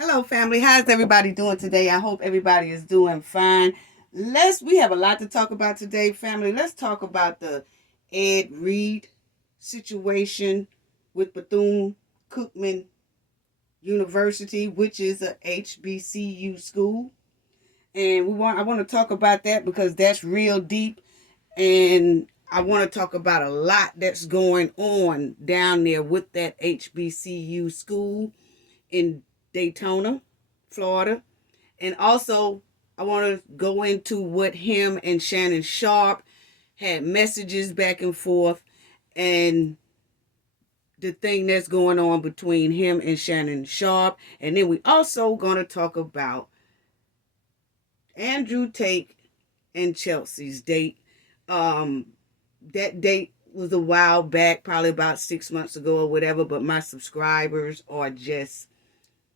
Hello, family. How's everybody doing today? I hope everybody is doing fine. We have a lot to talk about today, family. Let's talk about the Ed Reed situation with Bethune-Cookman University, which is a HBCU school. And I want to talk about that because that's real deep, and I want to talk about a lot that's going on down there with that HBCU school in Daytona, Florida. And also, I want to go into what him and Shannon Sharpe had messages back and forth, and the thing that's going on between him and Shannon Sharpe. And then we also going to talk about Andrew Tate and Chelsea's date. That date was a while back, probably about 6 months ago or whatever, but my subscribers are just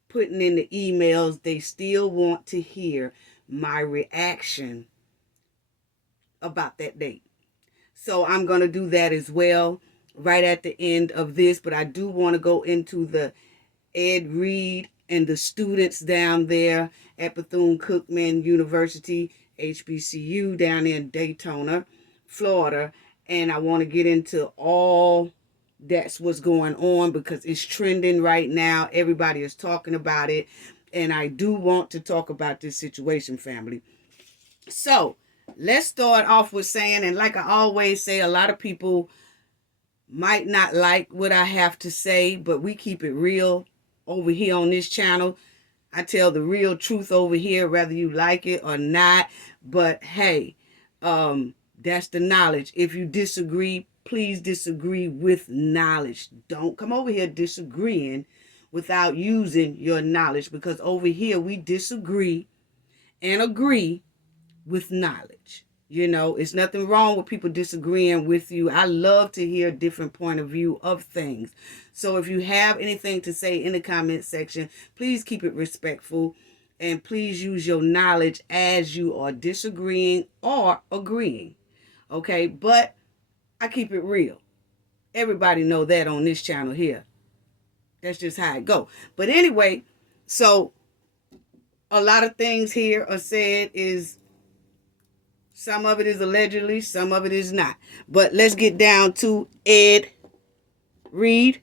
putting in the emails. They still want to hear my reaction about that date. So I'm going to do that as well right at the end of this. But I do want to go into the Ed Reed and the students down there at Bethune-Cookman University, HBCU, down in Daytona, Florida. And I want to get into all that's what's going on because it's trending right now. Everybody is talking about it. And I do want to talk about this situation, family. So let's start off with saying, and like I always say, a lot of people might not like what I have to say, but we keep it real over here on this channel. I tell the real truth over here, whether you like it or not. But hey, that's the knowledge. If you disagree, please disagree with knowledge. Don't come over here disagreeing without using your knowledge, because over here we disagree and agree with knowledge. You know, it's nothing wrong with people disagreeing with you. I love to hear a different point of view of things. So if you have anything to say in the comment section, please keep it respectful and please use your knowledge as you are disagreeing or agreeing. Okay, but I keep it real. Everybody know that on this channel here. That's just how it go. But anyway, so a lot of things here are said is, some of it is allegedly, some of it is not. But let's get down to Ed Reed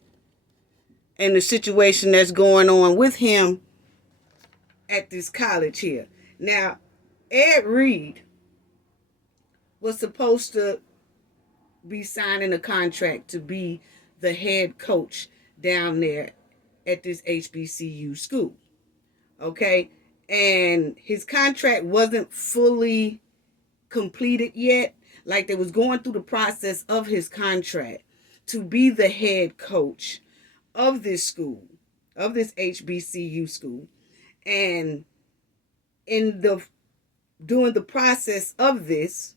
and the situation that's going on with him at this college here. Now, Ed Reed was supposed to be signing a contract to be the head coach down there at this HBCU school. Okay? And his contract wasn't fully completed yet. Like, they was going through the process of his contract to be the head coach of this school, of this HBCU school. And during the process of this,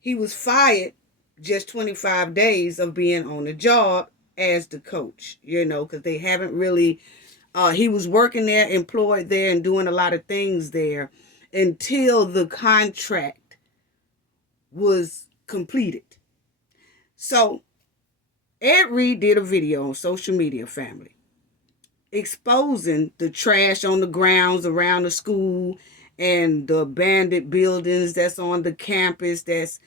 he was fired just 25 days of being on the job as the coach, you know, because they haven't really, he was working there, employed there, and doing a lot of things there until the contract was completed. So Ed Reed did a video on social media, family, exposing the trash on the grounds around the school and the abandoned buildings that's on the campus that's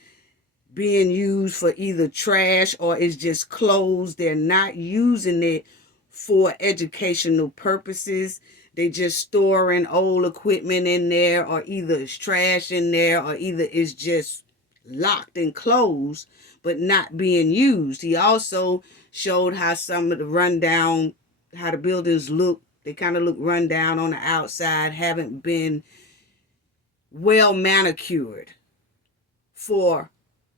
being used for either trash or is just closed. They're not using it for educational purposes. They just storing old equipment in there, or either it's trash in there, or either it's just locked and closed but not being used. He also showed how some of how the buildings look. They kind of look run down on the outside, haven't been well manicured for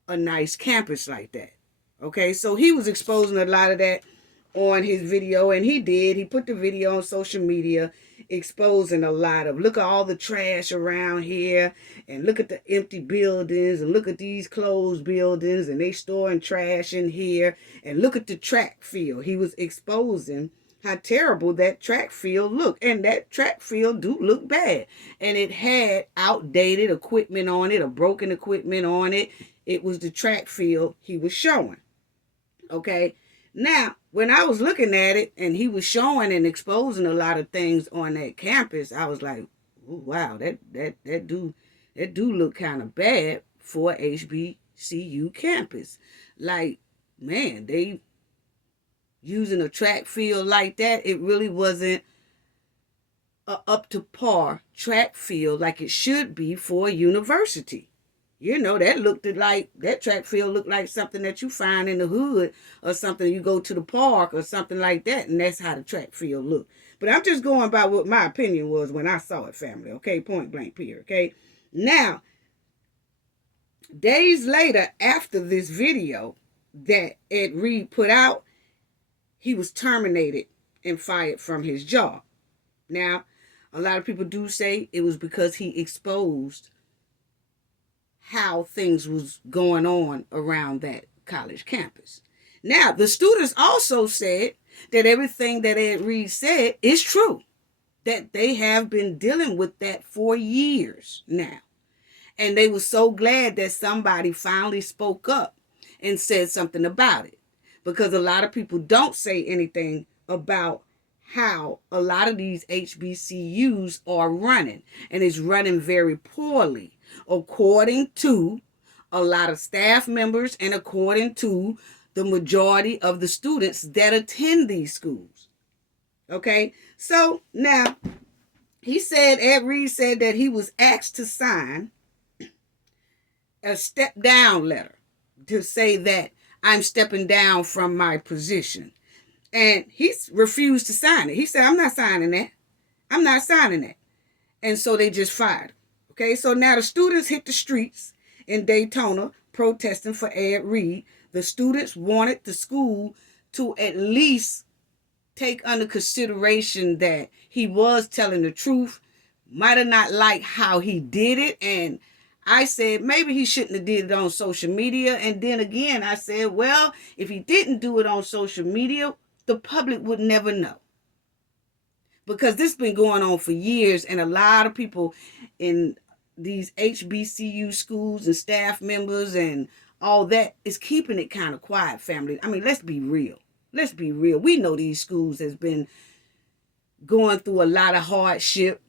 a nice campus like that. Okay, so he was exposing a lot of that on his video, and he put the video on social media exposing a lot of, look at all the trash around here, and look at the empty buildings, and look at these closed buildings, and they storing trash in here, and look at the track field. He was exposing how terrible that track field looked, and that track field do look bad, and it had outdated equipment on it, or broken equipment on it. It was the track field he was showing. Okay, Now, when I was looking at it and he was showing and exposing a lot of things on that campus, I was like, oh, wow, that do look kind of bad for HBCU campus. Like, man, they using a track field like that. It really wasn't a up to par track field like it should be for a university. That track field looked like something that you find in the hood or something. You go to the park or something like that, and that's how the track field looked. But I'm just going by what my opinion was when I saw it, family. Okay, point blank period. Okay, now days later, after this video that Ed Reed put out, he was terminated and fired from his job. Now, a lot of people do say it was because he exposed how things was going on around that college campus. Now, the students also said that everything that Ed Reed said is true, that they have been dealing with that for years now. And they were so glad that somebody finally spoke up and said something about it, because a lot of people don't say anything about how a lot of these HBCUs are running, and it's running very poorly, according to a lot of staff members and according to the majority of the students that attend these schools. Okay, so now Ed Reed said that he was asked to sign a step down letter to say that I'm stepping down from my position. And he refused to sign it. He said, I'm not signing that. I'm not signing that. And so they just fired him. Okay, so now the students hit the streets in Daytona protesting for Ed Reed. The students wanted the school to at least take under consideration that he was telling the truth. Might have not liked how he did it. And I said, maybe he shouldn't have did it on social media. And then again, I said, well, if he didn't do it on social media, the public would never know. Because this has been going on for years, and a lot of people in these HBCU schools and staff members and all that is keeping it kind of quiet, family. I mean, let's be real. Let's be real. We know these schools has been going through a lot of hardship.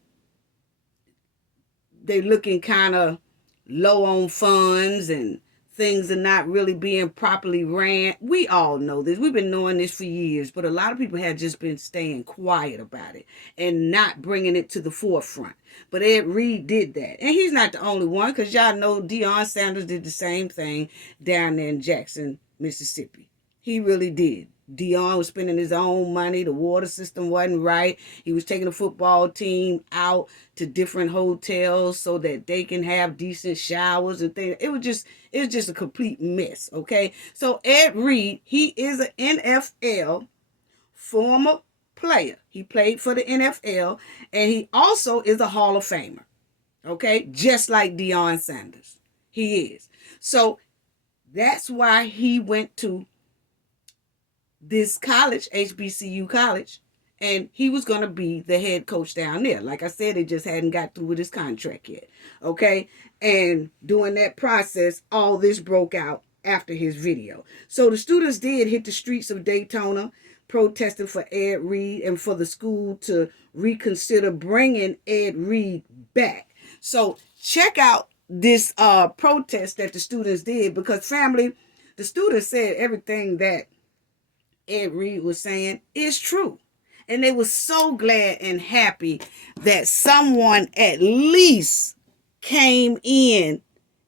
They looking kind of low on funds, and things are not really being properly ran. We all know this. We've been knowing this for years, but a lot of people have just been staying quiet about it and not bringing it to the forefront. But Ed Reed did that. And he's not the only one, because y'all know Deion Sanders did the same thing down there in Jackson, Mississippi. He really did. Deion was spending his own money. The water system wasn't right. He was taking the football team out to different hotels so that they can have decent showers and things. It was just a complete mess, okay? So Ed Reed, he is an NFL former player. He played for the NFL, and he also is a Hall of Famer, okay? Just like Deion Sanders. He is. So that's why he went to this college, HBCU college, and he was going to be the head coach down there. Like I said, it just hadn't got through with his contract yet, okay? And during that process, all this broke out after his video. So the students did hit the streets of Daytona protesting for Ed Reed and for the school to reconsider bringing Ed Reed back. So check out this protest that the students did, because family, the students said everything that Ed Reed was saying is true. And they were so glad and happy that someone at least came in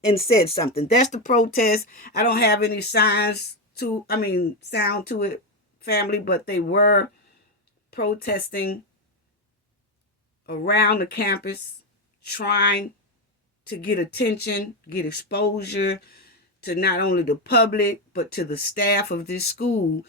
and said something. That's the protest. I don't have any sound to it, family, but they were protesting around the campus, trying to get attention, get exposure to not only the public, but to the staff of this school,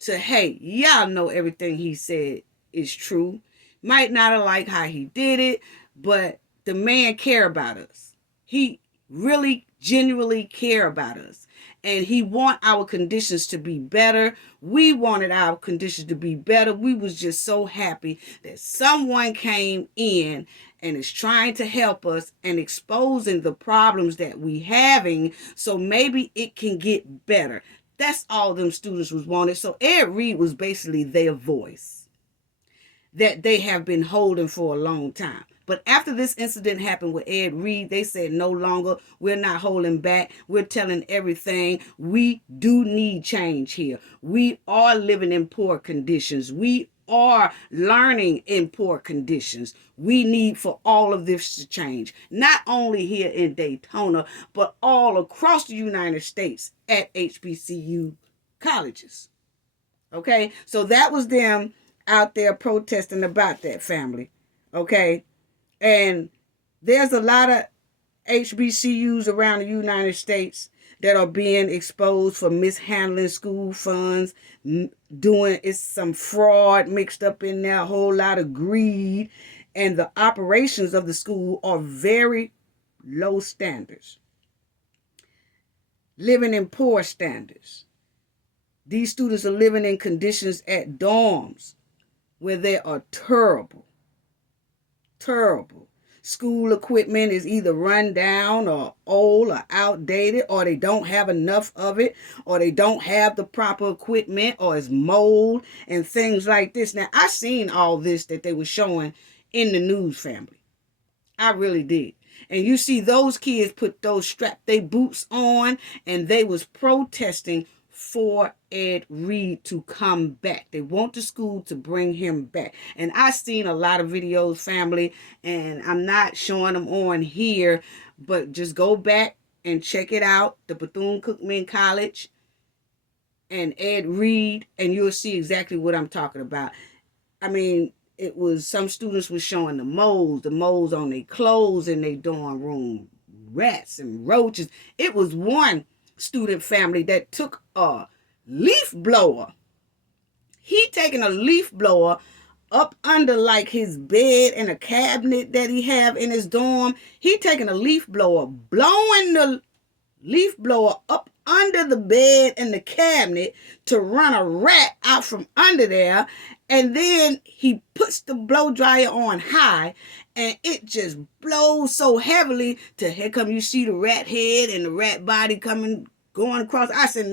to, hey, y'all know everything he said is true. Might not have liked how he did it, but the man care about us. He really genuinely care about us. And he want our conditions to be better. We wanted our conditions to be better. We was just so happy that someone came in and is trying to help us and exposing the problems that we having, so maybe it can get better. That's all them students was wanted. So Ed Reed was basically their voice that they have been holding for a long time. But after this incident happened with Ed Reed, they said no longer, we're not holding back. We're telling everything. We do need change here. We are living in poor conditions. We are learning in poor conditions. We need for all of this to change, not only here in Daytona, but all across the United States at HBCU colleges. Okay, so that was them out there protesting about that, family. Okay, and there's a lot of HBCUs around the United States that are being exposed for mishandling school funds, doing it's some fraud mixed up in there, a whole lot of greed, and the operations of the school are very low standards, living in poor standards. These students are living in conditions at dorms where they are terrible. Terrible. School equipment is either run down or old or outdated, or they don't have enough of it, or they don't have the proper equipment, or it's mold and things like this. Now, I seen all this that they were showing in the news, family. I really did. And you see those kids put those strap their boots on, and they was protesting for Ed Reed to come back. They want the school to bring him back. And I've seen a lot of videos, family, and I'm not showing them on here, but just go back and check it out, the Bethune-Cookman College and Ed Reed, and you'll see exactly what I'm talking about. I mean, it was some students were showing the moles on their clothes in their dorm room, rats and roaches. It was one student family that took a leaf blower. He taking a leaf blower up under like his bed and a cabinet that he have in his dorm. He taking a leaf blower, blowing the leaf blower up under the bed and the cabinet to run a rat out from under there. And then he puts the blow dryer on high, and it just blows so heavily to here come you see the rat head and the rat body going across. I said,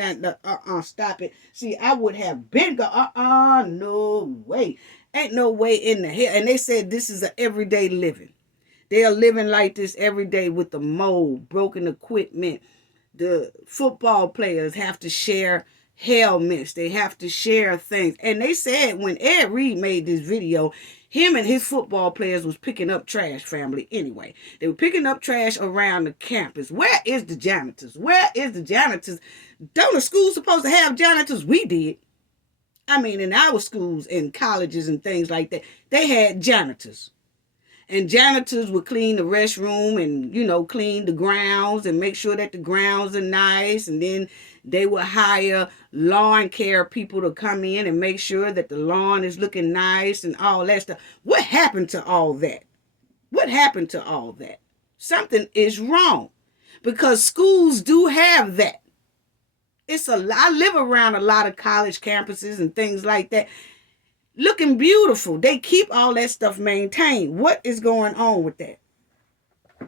stop it. See, I would have been no way. Ain't no way in the hell. And they said this is an everyday living. They are living like this every day with the mold, broken equipment. The football players have to share helmets. They have to share things. And they said when Ed Reed made this video, him and his football players was picking up trash, family. Anyway, they were picking up trash around the campus. Where is the janitors? Where is the janitors? Don't the school supposed to have janitors? We did. I mean, in our schools and colleges and things like that, they had janitors. And janitors would clean the restroom and, clean the grounds and make sure that the grounds are nice. And then they would hire lawn care people to come in and make sure that the lawn is looking nice and all that stuff. What happened to all that? What happened to all that? Something is wrong, because schools do have that. I live around a lot of college campuses and things like that. Looking beautiful. They keep all that stuff maintained. What is going on with that?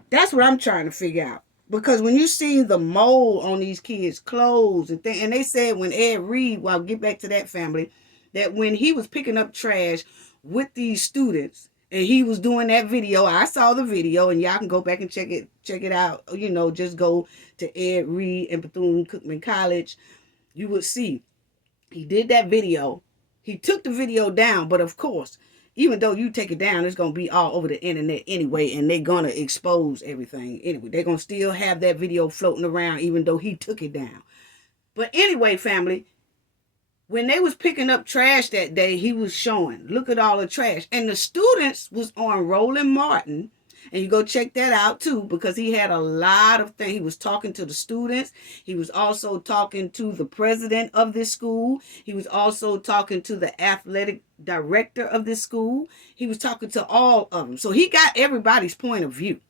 That's what I'm trying to figure out. Because when you see the mold on these kids' clothes and things, and they said when Ed Reed, well, I'll get back to that, family, that when he was picking up trash with these students and he was doing that video, I saw the video, and y'all can go back and check it out. Just go to Ed Reed and Bethune-Cookman College. You would see he did that video. He took the video down, but of course, even though you take it down, it's going to be all over the internet anyway, and they're going to expose everything anyway. They're going to still have that video floating around, even though he took it down. But anyway, family, when they was picking up trash that day, he was showing, look at all the trash. And the students was on Roland Martin. And you go check that out too, because he had a lot of things. He was talking to the students. He was also talking to the president of this school. He was also talking to the athletic director of this school. He was talking to all of them. So he got everybody's point of view.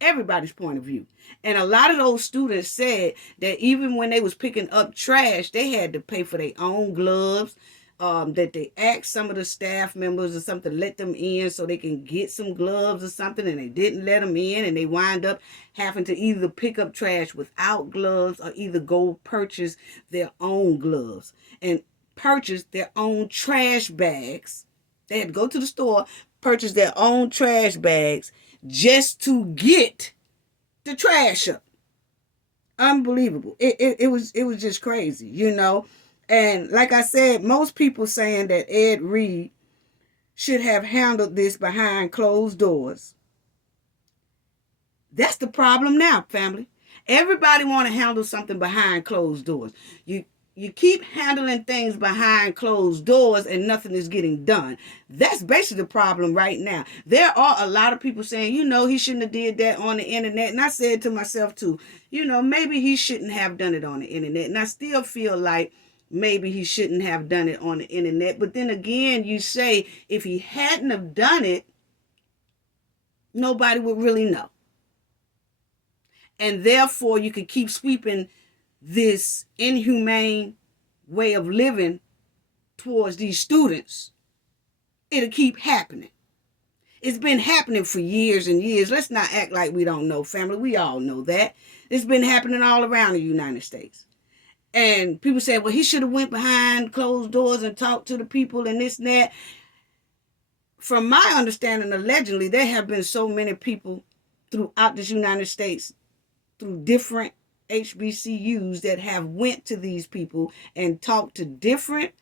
Everybody's point of view. And a lot of those students said that even when they was picking up trash, they had to pay for their own gloves, that they asked some of the staff members or something to let them in so they can get some gloves or something, and they didn't let them in, and they wind up having to either pick up trash without gloves or either go purchase their own gloves and purchase their own trash bags. They had to go to the store, purchase their own trash bags just to get the trash up. Unbelievable. It was just crazy, you know. And like I said, most people saying that Ed Reed should have handled this behind closed doors. That's the problem now, family. Everybody want to handle something behind closed doors. You keep handling things behind closed doors and nothing is getting done. That's basically the problem right now. There are a lot of people saying, you know, he shouldn't have did that on the internet. And I said to myself too, you know, maybe he shouldn't have done it on the internet. And I still feel like maybe he shouldn't have done it on the internet. But then again, you say if he hadn't have done it, nobody would really know. And therefore, you can keep sweeping this inhumane way of living towards these students. It'll keep happening. It's been happening for years and years. Let's not act like we don't know, family. We all know that. It's been happening all around the United States. And people say, well, he should have went behind closed doors and talked to the people and this and that. From my understanding, allegedly, there have been so many people throughout this United States through different HBCUs that have went to these people and talked to different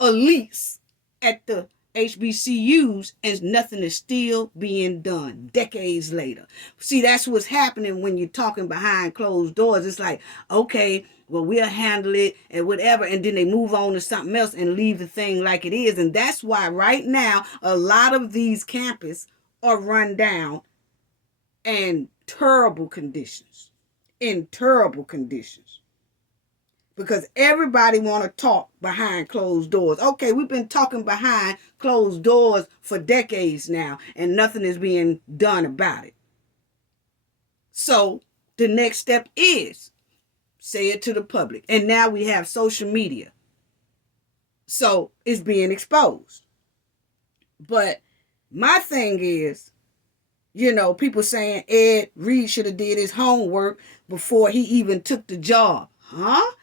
elites at the HBCUs, and nothing is still being done decades later. See, that's what's happening when you're talking behind closed doors. It's like, okay, well, we'll handle it and whatever, and then they move on to something else and leave the thing like it is. And that's why right now a lot of these campuses are run down and terrible conditions. In terrible conditions. Because everybody want to talk behind closed doors. Okay, we've been talking behind closed doors for decades now, and nothing is being done about it. So the next step is say it to the public. And now we have social media. So it's being exposed. But my thing is, you know, people saying Ed Reed should have did his homework before he even took the job. Huh?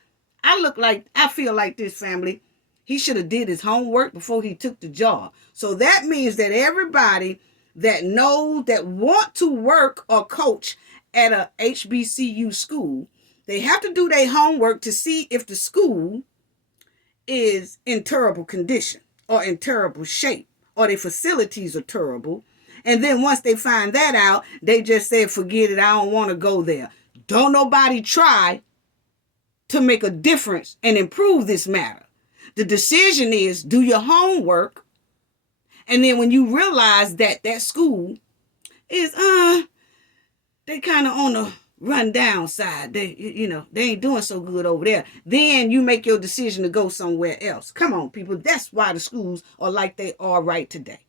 I feel like this, family. He should have did his homework before he took the job. So that means that everybody that knows, that want to work or coach at a HBCU school, they have to do their homework to see if the school is in terrible condition or in terrible shape or their facilities are terrible. And then once they find that out, they just say, forget it, I don't want to go there. Don't nobody try to make a difference and improve this matter. The decision is do your homework. And then when you realize that that school is, they kind of on the run down side. They ain't doing so good over there. Then you make your decision to go somewhere else. Come on, people. That's why the schools are like they are right today.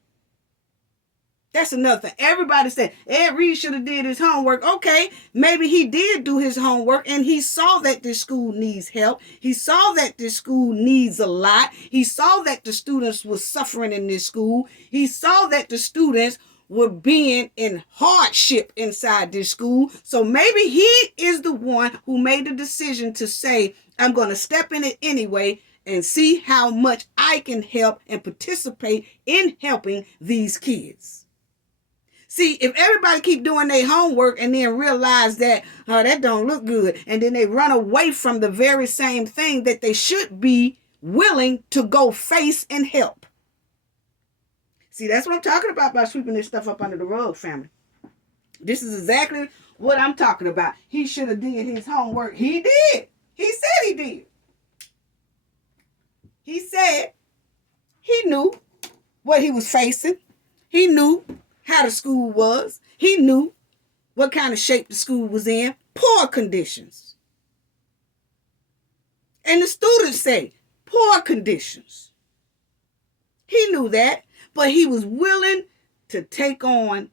That's another thing. Everybody said Ed Reed should have did his homework. Okay, maybe he did do his homework and he saw that this school needs help. He saw that this school needs a lot. He saw that the students were suffering in this school. He saw that the students were being in hardship inside this school. So maybe he is the one who made the decision to say, I'm going to step in it anyway and see how much I can help and participate in helping these kids. See, if everybody keep doing their homework and then realize that, that don't look good, and then they run away from the very same thing that they should be willing to go face and help. See, that's what I'm talking about by sweeping this stuff up under the rug, family. This is exactly what I'm talking about. He should have did his homework. He did. He said he did. He said he knew what he was facing. He knew how the school was. He knew what kind of shape the school was in. Poor conditions. And the students say poor conditions. He knew that, but he was willing to take on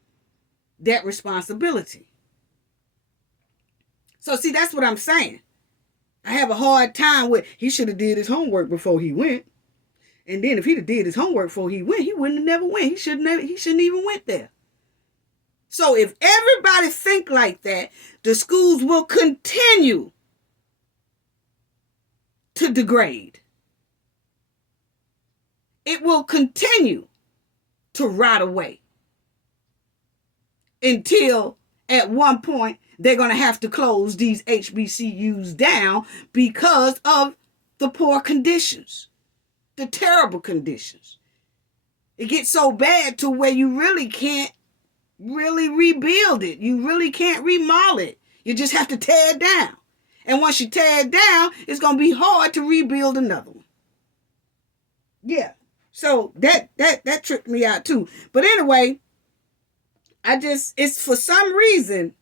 that responsibility. So see, that's what I'm saying. I have a hard time with he should have did his homework before he went. And then if he'd have did his homework before he went, he wouldn't have never went. He shouldn't even went there. So if everybody think like that, the schools will continue to degrade. It will continue to rot away until at one point they're going to have to close these HBCUs down because of the poor conditions, the terrible conditions. It gets so bad to where you really can't really rebuild it. You really can't remodel it. You just have to tear it down. And once you tear it down, it's going to be hard to rebuild another one. Yeah. So that tripped me out too. But anyway, it's for some reason,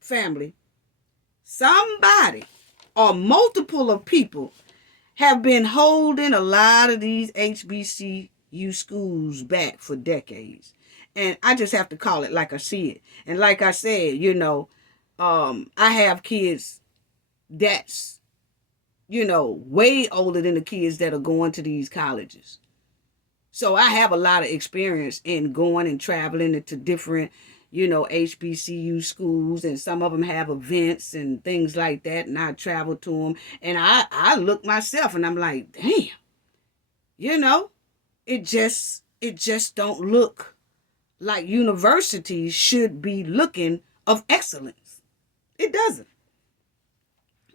family, somebody or multiple of people have been holding a lot of these HBCU schools back for decades. And I just have to call it like I see it. And like I said, I have kids that's, way older than the kids that are going to these colleges. So I have a lot of experience in going and traveling into different, HBCU schools, and some of them have events and things like that. And I travel to them, and I look myself and I'm like, damn, it just don't look like universities should be looking of excellence. It doesn't.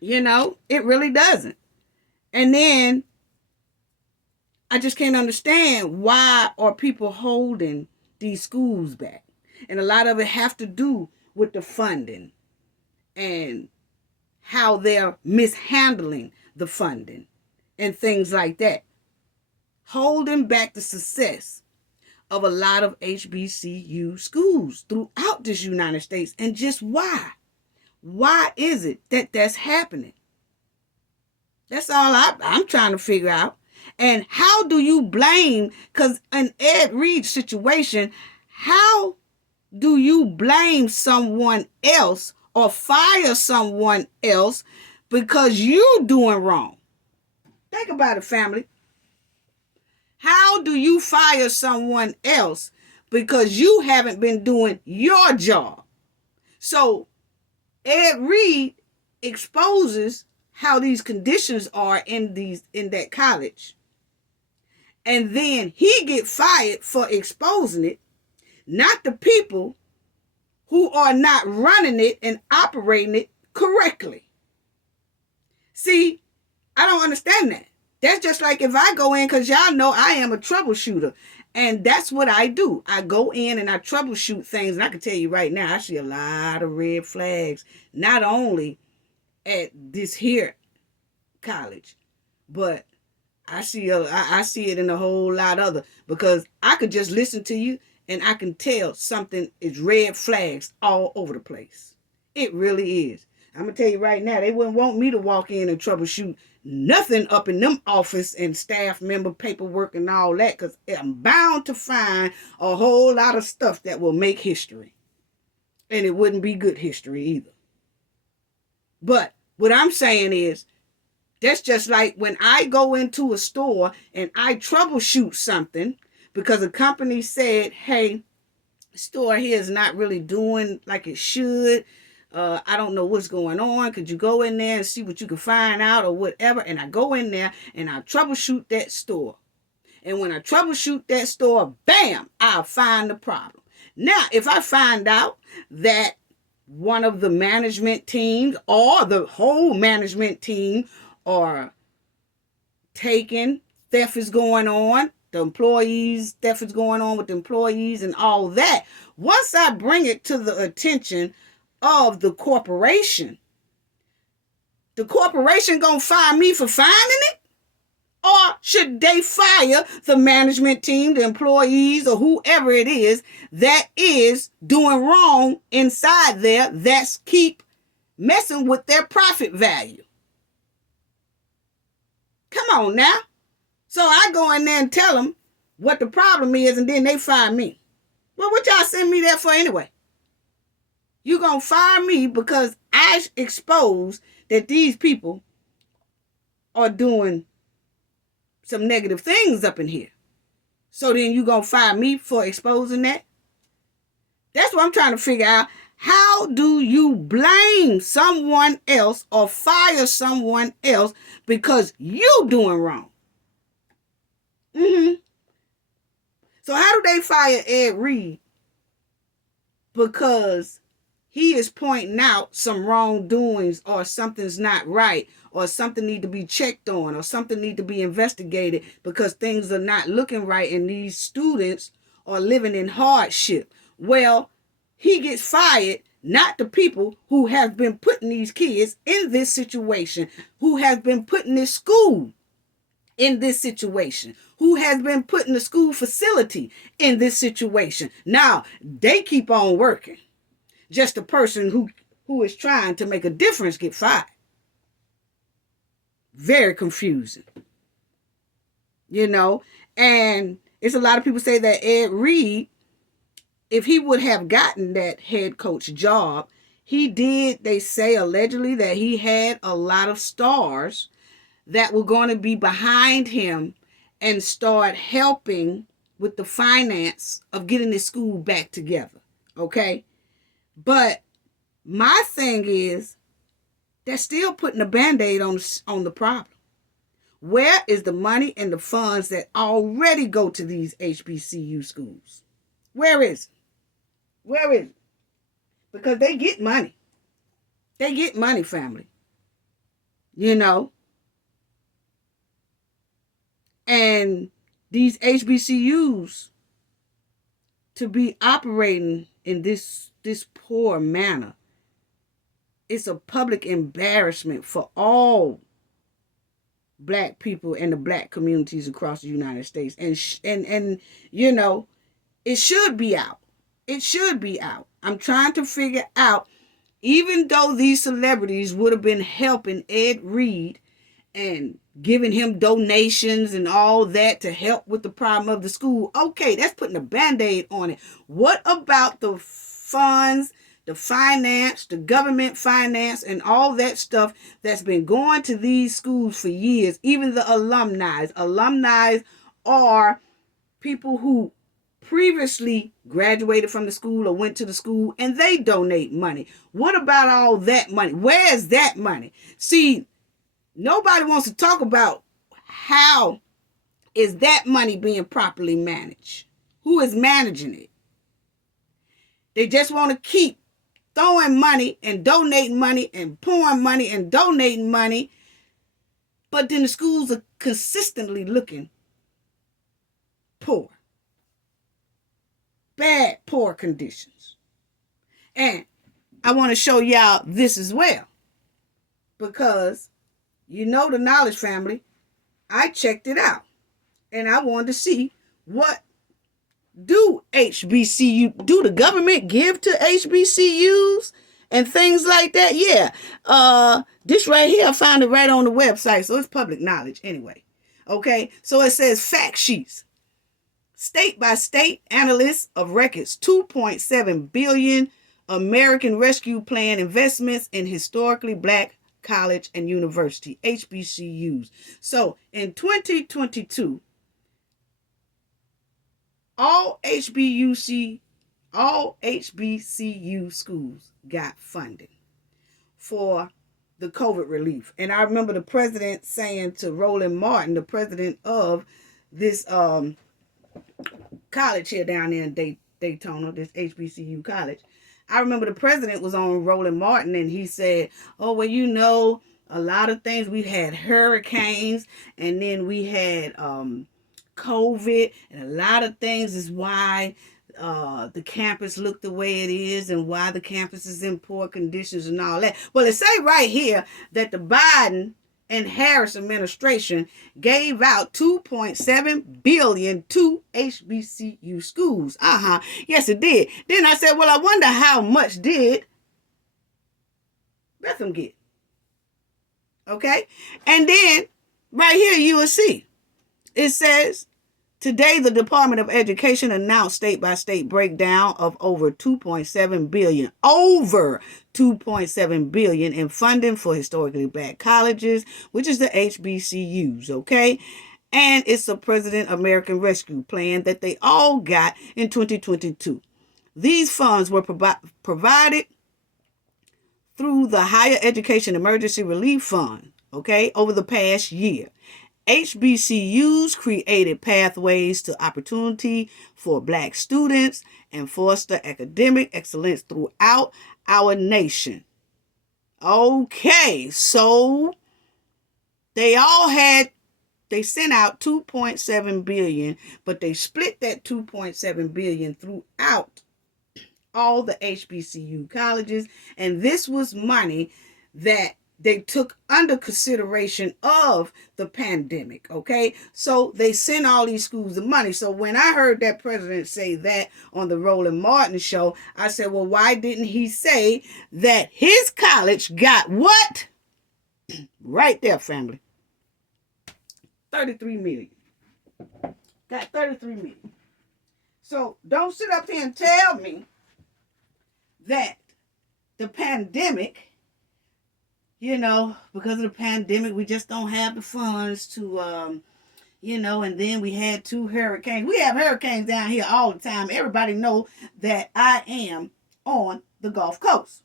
It really doesn't. And then I just can't understand why are people holding these schools back. And a lot of it have to do with the funding and how they're mishandling the funding and things like that. Holding back the success of a lot of HBCU schools throughout this United States. And just why? Why is it that that's happening? That's all I'm trying to figure out. And how do you blame, because in Ed Reed's situation, how do you blame someone else or fire someone else because you're doing wrong? Think about it, family. How do you fire someone else because you haven't been doing your job? So Ed Reed exposes how these conditions are in that college. And then he get fired for exposing it, not the people who are not running it and operating it correctly. See, I don't understand that. That's just like if I go in, because y'all know I am a troubleshooter. And that's what I do. I go in and I troubleshoot things. And I can tell you right now, I see a lot of red flags, not only at this here college, but I see it in a whole lot other, because I could just listen to you and I can tell something is red flags all over the place. It really is. I'm going to tell you right now, they wouldn't want me to walk in and troubleshoot nothing up in them office and staff member paperwork and all that, because I'm bound to find a whole lot of stuff that will make history. And it wouldn't be good history either. But what I'm saying is, that's just like when I go into a store and I troubleshoot something because a company said, hey, the store here is not really doing like it should. I don't know what's going on. Could you go in there and see what you can find out or whatever? And I go in there and I troubleshoot that store. And when I troubleshoot that store, bam, I'll find the problem. Now, if I find out that one of the management teams or the whole management team are taken, theft is going on, the employees, theft is going on with the employees and all that. Once I bring it to the attention of the corporation gonna fire me for finding it? Or should they fire the management team, the employees, or whoever it is that is doing wrong inside there that's keep messing with their profit value? Come on now. So I go in there and tell them what the problem is, and then they fire me. Well, what y'all send me there for anyway? You gonna fire me because I exposed that these people are doing some negative things up in here. So then you gonna fire me for exposing that? That's what I'm trying to figure out. How do you blame someone else or fire someone else because you doing wrong? So how do they fire Ed Reed? Because he is pointing out some wrongdoings, or something's not right, or something need to be checked on, or something need to be investigated because things are not looking right and these students are living in hardship. Well, he gets fired, not the people who have been putting these kids in this situation, who has been putting this school in this situation, who has been putting the school facility in this situation. Now, they keep on working. Just a person who is trying to make a difference get fired. Very confusing. You know, and it's a lot of people say that Ed Reed, if he would have gotten that head coach job, he did, they say allegedly, that he had a lot of stars that were going to be behind him and start helping with the finance of getting this school back together. Okay? But my thing is, they're still putting a Band-Aid on the problem. Where is the money and the funds that already go to these HBCU schools? Where is it? Where is it? Because they get money. They get money, family. You know? And these HBCUs, to be operating in this poor manner, it's a public embarrassment for all Black people and the Black communities across the United States. And you know, it should be out. It should be out. I'm trying to figure out, even though these celebrities would have been helping Ed Reed and giving him donations and all that to help with the problem of the school. Okay, that's putting a Band-Aid on it. What about the funds, the finance, the government finance, and all that stuff that's been going to these schools for years? Even the alumni. Alumni are people who previously graduated from the school or went to the school, and they donate money. What about all that money? Where's that money? See, nobody wants to talk about how is that money being properly managed. Who is managing it? They just want to keep throwing money and donating money and pouring money and donating money, but then the schools are consistently looking poor. Bad, poor conditions. And I want to show y'all this as well, because you know the Knowledge family, I checked it out and I wanted to see, what do the government give to HBCUs and things like that? Yeah. This right here, I found it right on the website, so it's public knowledge anyway. Okay, so it says fact sheets. State by state, analysts of records, 2.7 billion American Rescue Plan investments in historically Black college and university, HBCUs. So in 2022, all HBCU schools got funding for the COVID relief. And I remember the president saying to Roland Martin, the president of this college here down there in Daytona, this HBCU college. I remember the president was on Roland Martin and he said, oh, well, you know, a lot of things. We've had hurricanes and then we had COVID, and a lot of things is why the campus look the way it is and why the campus is in poor conditions and all that. Well, it say right here that the Biden and Harris administration gave out $2.7 billion to HBCU schools. Yes, it did. Then I said, well, I wonder how much did Bethlehem get? Okay? And then right here you will see, it says, today, the Department of Education announced state-by-state breakdown of over $2.7 billion in funding for historically Black colleges, which is the HBCUs, okay? And it's a President American Rescue Plan that they all got in 2022. These funds were provided through the Higher Education Emergency Relief Fund, okay, over the past year. HBCUs created pathways to opportunity for Black students and foster academic excellence throughout our nation. Okay, so they sent out $2.7 billion, but they split that $2.7 billion throughout all the HBCU colleges, and this was money that they took under consideration of the pandemic, okay? So they sent all these schools the money. So when I heard that president say that on the Roland Martin show, I said, well, why didn't he say that his college got what? Right there, family. 33 million. Got 33 million. So don't sit up here and tell me that the pandemic, because of the pandemic, we just don't have the funds to, and then we had 2 hurricanes. We have hurricanes down here all the time. Everybody know that I am on the Gulf Coast.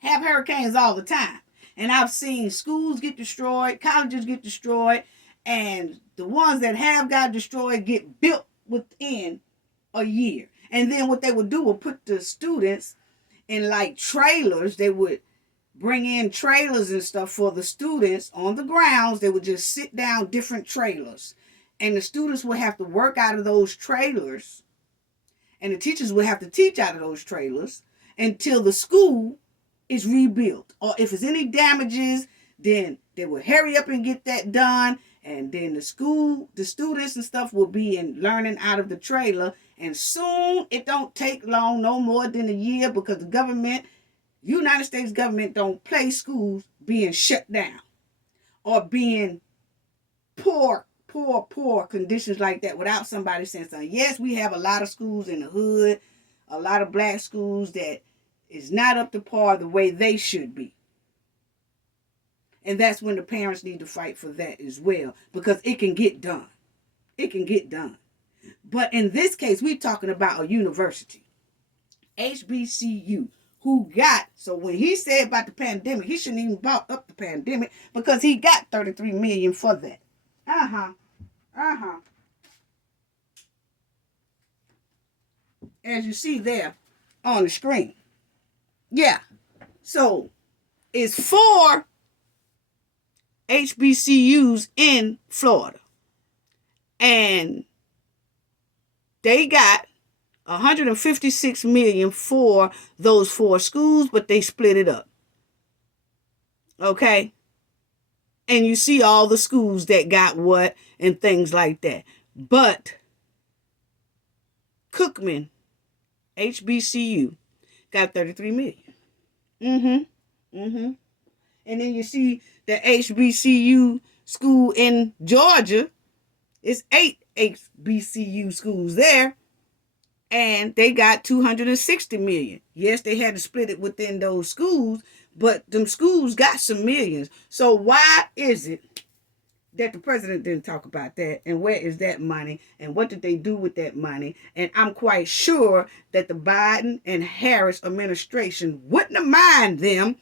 Have hurricanes all the time. And I've seen schools get destroyed, colleges get destroyed, and the ones that have got destroyed get built within a year. And then what they would do would put the students in like trailers. They would bring in trailers and stuff for the students on the grounds. They would just sit down different trailers. And the students would have to work out of those trailers. And the teachers would have to teach out of those trailers until the school is rebuilt. Or if there's any damages, then they would hurry up and get that done. And then the students and stuff will be learning out of the trailer. And soon, it don't take long, no more than a year, because the government, United States government, don't play schools being shut down or being poor conditions like that without somebody saying something. Yes, we have a lot of schools in the hood, a lot of Black schools that is not up to par the way they should be. And that's when the parents need to fight for that as well, because it can get done. It can get done. But in this case, we're talking about a university, HBCU, so when he said about the pandemic, he shouldn't even brought up the pandemic, because he got 33 million for that. As you see there on the screen. Yeah. So it's 4 HBCUs in Florida. And they got $156 million for those 4 schools, but they split it up. Okay? And you see all the schools that got what and things like that. But Cookman, HBCU, got 33 million. And then you see the HBCU school in Georgia. It's 8 HBCU schools there. And they got 260 million. Yes, they had to split it within those schools, but them schools got some millions. So why is it that the president didn't talk about that? And where is that money? And what did they do with that money? And I'm quite sure that the Biden and Harris administration wouldn't have minded them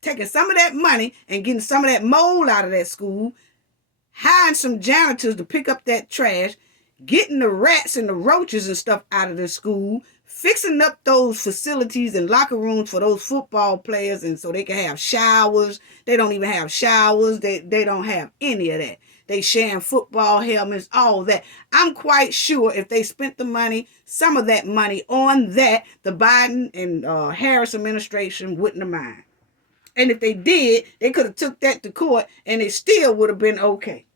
taking some of that money and getting some of that mold out of that school, hiring some janitors to pick up that trash, getting the rats and the roaches and stuff out of the school, fixing up those facilities and locker rooms for those football players, and so they can have showers. They don't even have showers. They don't have any of that. They sharing football helmets, all that. I'm quite sure if they spent some of that money on that, the Biden and Harris administration wouldn't have mind. And if they did, they could have took that to court, and it still would have been okay.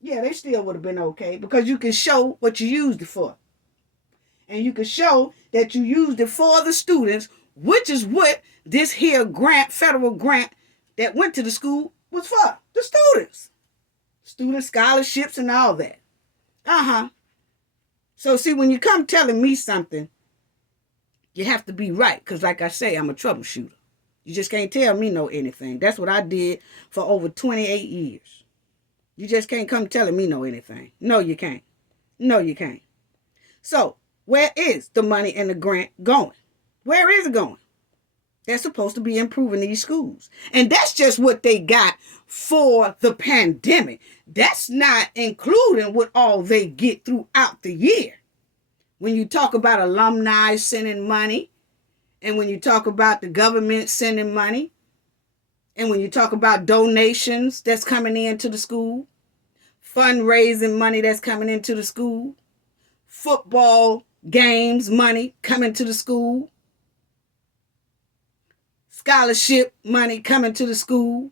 Yeah, they still would have been okay, because you can show what you used it for. And you can show that you used it for the students, which is what this here grant, federal grant that went to the school was for. The students. Student scholarships and all that. So see, when you come telling me something, you have to be right. Because like I say, I'm a troubleshooter. You just can't tell me anything. That's what I did for over 28 years. You just can't come telling me no anything. No, you can't. No, you can't. So, where is the money and the grant going? Where is it going? They're supposed to be improving these schools. And that's just what they got for the pandemic. That's not including what all they get throughout the year. When you talk about alumni sending money, and when you talk about the government sending money, and when you talk about donations that's coming into the school, fundraising money that's coming into the school, football games money coming to the school, scholarship money coming to the school.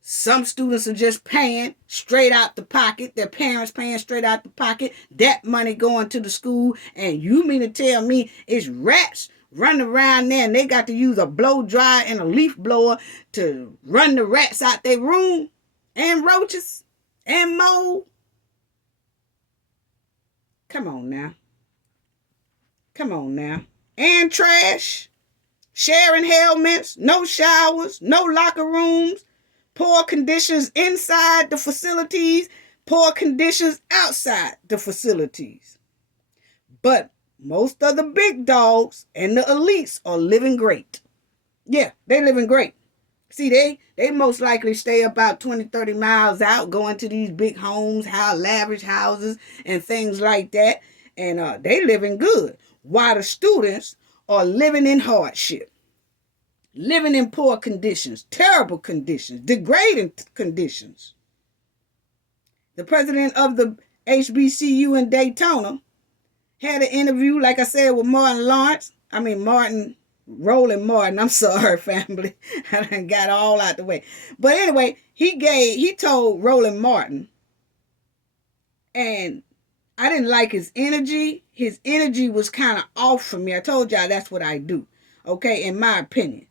Some students are just paying straight out the pocket. Their parents paying straight out the pocket. That money going to the school. And you mean to tell me it's rats running around there and they got to use a blow dryer and a leaf blower to run the rats out their room? And roaches? And mold? Come on now. Come on now. And trash. Sharing helmets. No showers. No locker rooms. Poor conditions inside the facilities. Poor conditions outside the facilities. But most of the big dogs and the elites are living great. Yeah, they living great. See, they most likely stay about 20, 30 miles out, going to these big homes, lavish houses, and things like that. And they living good. While the students are living in hardship. Living in poor conditions, terrible conditions, degrading conditions. The president of the HBCU in Daytona had an interview, like I said, with Roland Martin. I'm sorry, family. I done got all out the way. But anyway, he told Roland Martin, and I didn't like his energy. His energy was kind of off for me. I told y'all that's what I do, okay, in my opinion.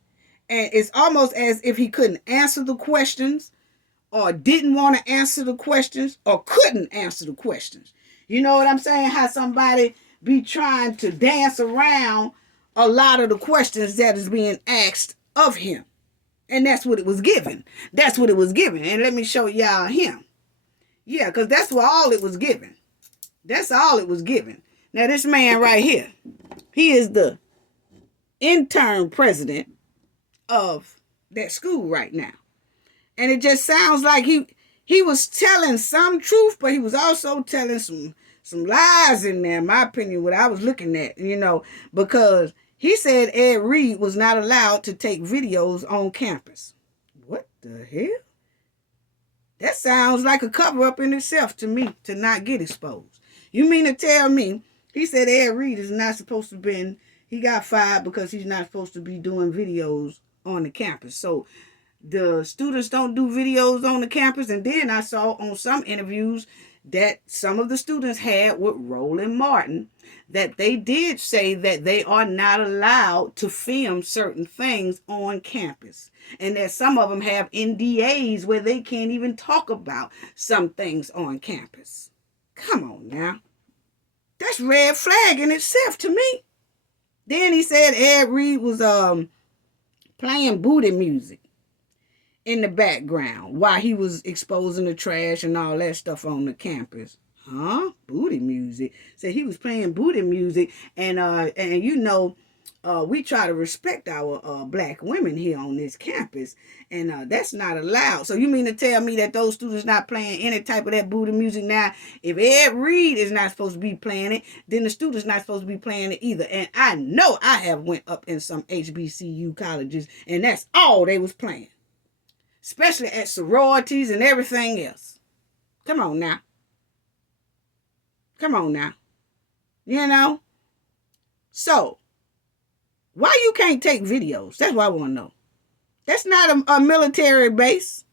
And it's almost as if he couldn't answer the questions or didn't want to answer the questions or couldn't answer the questions. You know what I'm saying? How somebody be trying to dance around a lot of the questions that is being asked of him. And that's what it was given. That's what it was given. And let me show y'all him. Yeah, because that's what all it was given. That's all it was given. Now this man right here, he is the interim president of that school right now. And it just sounds like he was telling some truth, but he was also telling some lies in there, in my opinion, what I was looking at, because he said Ed Reed was not allowed to take videos on campus. What the hell? That sounds like a cover-up in itself to me, to not get exposed. You mean to tell me he said Ed Reed is not supposed to be, he got fired because he's not supposed to be doing videos on the campus. So the students don't do videos on the campus. And then I saw on some interviews that some of the students had with Roland Martin that they did say that they are not allowed to film certain things on campus. And that some of them have NDAs where they can't even talk about some things on campus. Come on now. That's red flag in itself to me. Then he said Ed Reed was playing booty music in the background while he was exposing the trash and all that stuff on the campus. Huh? Booty music. Said he was playing booty music, and we try to respect our black women here on this campus, and that's not allowed. So you mean to tell me that those students not playing any type of that booty music now? If Ed Reed is not supposed to be playing it, then the students not supposed to be playing it either. And I know I have went up in some HBCU colleges, and that's all they was playing, especially at sororities and everything else. Come on now. Come on now. So why you can't take videos? That's what I want to know. That's not a military base.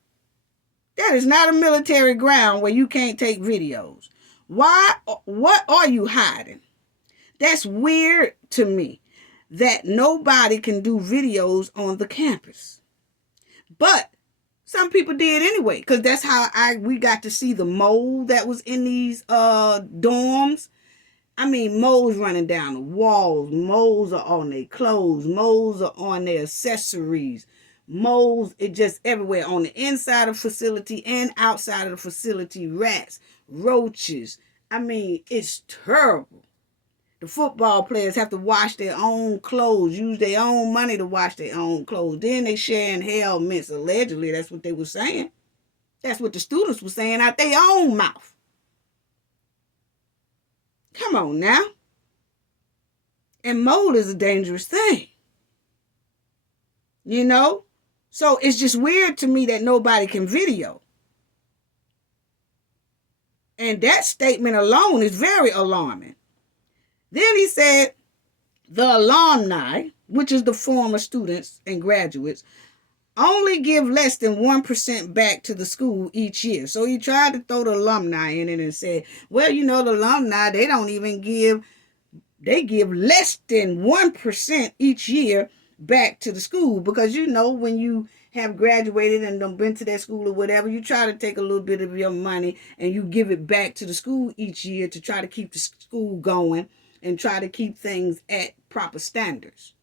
That is not a military ground where you can't take videos. Why? What are you hiding? That's weird to me that nobody can do videos on the campus. But some people did anyway, because that's how we got to see the mold that was in these dorms. I mean, moles running down the walls. Moles are on their clothes. Moles are on their accessories. moles, it just everywhere on the inside of the facility and outside of the facility. Rats, roaches. I mean, it's terrible. The football players have to wash their own clothes, use their own money to wash their own clothes. Then they sharing helmets. Allegedly, that's what they were saying. That's what the students were saying out their own mouth. Come on now. And mold is a dangerous thing. You know? So it's just weird to me that nobody can video. And that statement alone is very alarming. Then he said the alumni, which is the former students and graduates, only give less than 1% back to the school each year. So he tried to throw the alumni in it and said, well, you know, the alumni, they don't even give, they give less than 1% each year back to the school. Because, you know, when you have graduated and done been to that school or whatever, you try to take a little bit of your money and you give it back to the school each year to try to keep the school going and try to keep things at proper standards.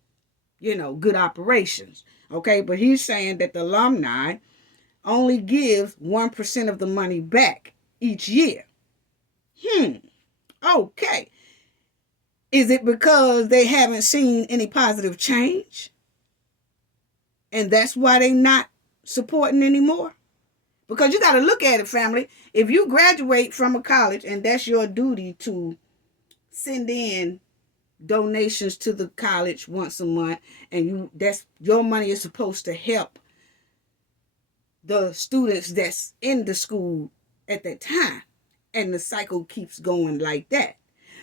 You know, good operations. Okay, but he's saying that the alumni only gives 1% of the money back each year. Okay. Is it because they haven't seen any positive change? And that's why they're not supporting anymore? Because you got to look at it, family. If you graduate from a college and that's your duty to send in donations to the college once a month, and that's your money is supposed to help the students that's in the school at that time, and the cycle keeps going like that.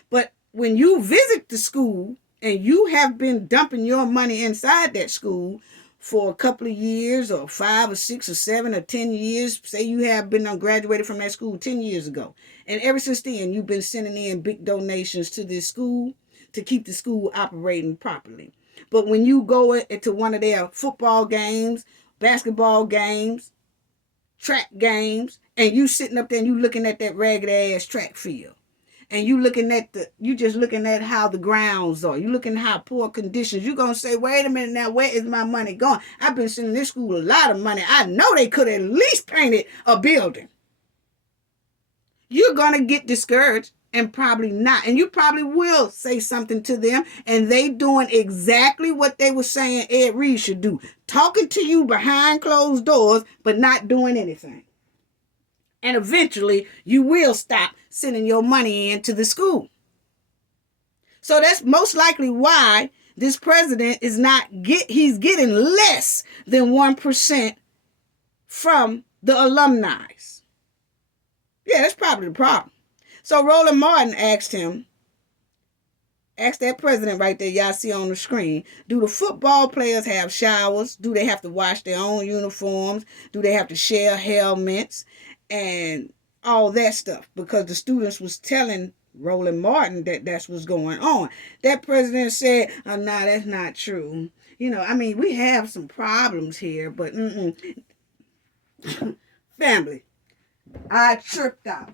But when you visit the school and you have been dumping your money inside that school for a couple of years, or 5 or 6 or 7 or 10 years, say you have been graduated from that school 10 years ago, and ever since then you've been sending in big donations to this school to keep the school operating properly. But when you go into one of their football games, basketball games, track games, and you sitting up there and you looking at that ragged ass track field, and you just looking at how the grounds are, you looking at how poor conditions, you're going to say, wait a minute now, where is my money going? I've been sending this school a lot of money. I know they could at least painted a building. You're going to get discouraged. And probably not. And you probably will say something to them. And they doing exactly what they were saying Ed Reed should do. Talking to you behind closed doors, but not doing anything. And eventually, you will stop sending your money into the school. So that's most likely why this president is he's getting less than 1% from the alumni. Yeah, that's probably the problem. So Roland Martin asked that president right there, y'all see on the screen, do the football players have showers? Do they have to wash their own uniforms? Do they have to share helmets? And all that stuff. Because the students was telling Roland Martin that that's what's going on. That president said, oh, no, that's not true. You know, I mean, we have some problems here, but family, I tripped out.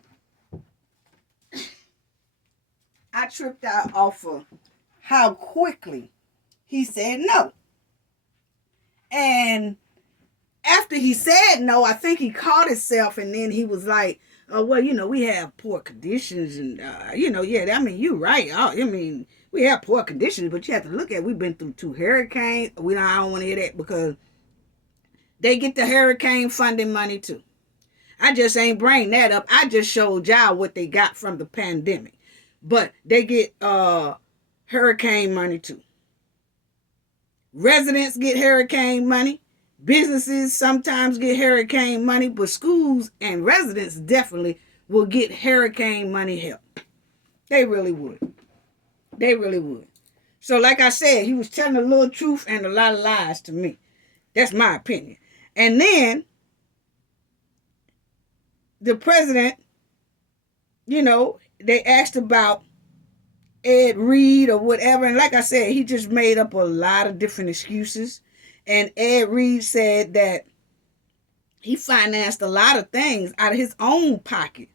I tripped out off of how quickly he said no. And after he said no, I think he caught himself, and then he was like, oh, well, you know, we have poor conditions, and, you know, yeah, I mean, you're right. I mean, we have poor conditions, but you have to look at, we've been through 2 hurricanes. I don't want to hear that, because they get the hurricane funding money too. I just ain't bring that up. I just showed y'all what they got from the pandemic. But they get hurricane money too. Residents get hurricane money. Businesses sometimes get hurricane money. But schools and residents definitely will get hurricane money help. They really would. They really would. So like I said, he was telling a little truth and a lot of lies to me. That's my opinion. And then the president, you know, they asked about Ed Reed or whatever. And like I said, he just made up a lot of different excuses. And Ed Reed said that he financed a lot of things out of his own pocket.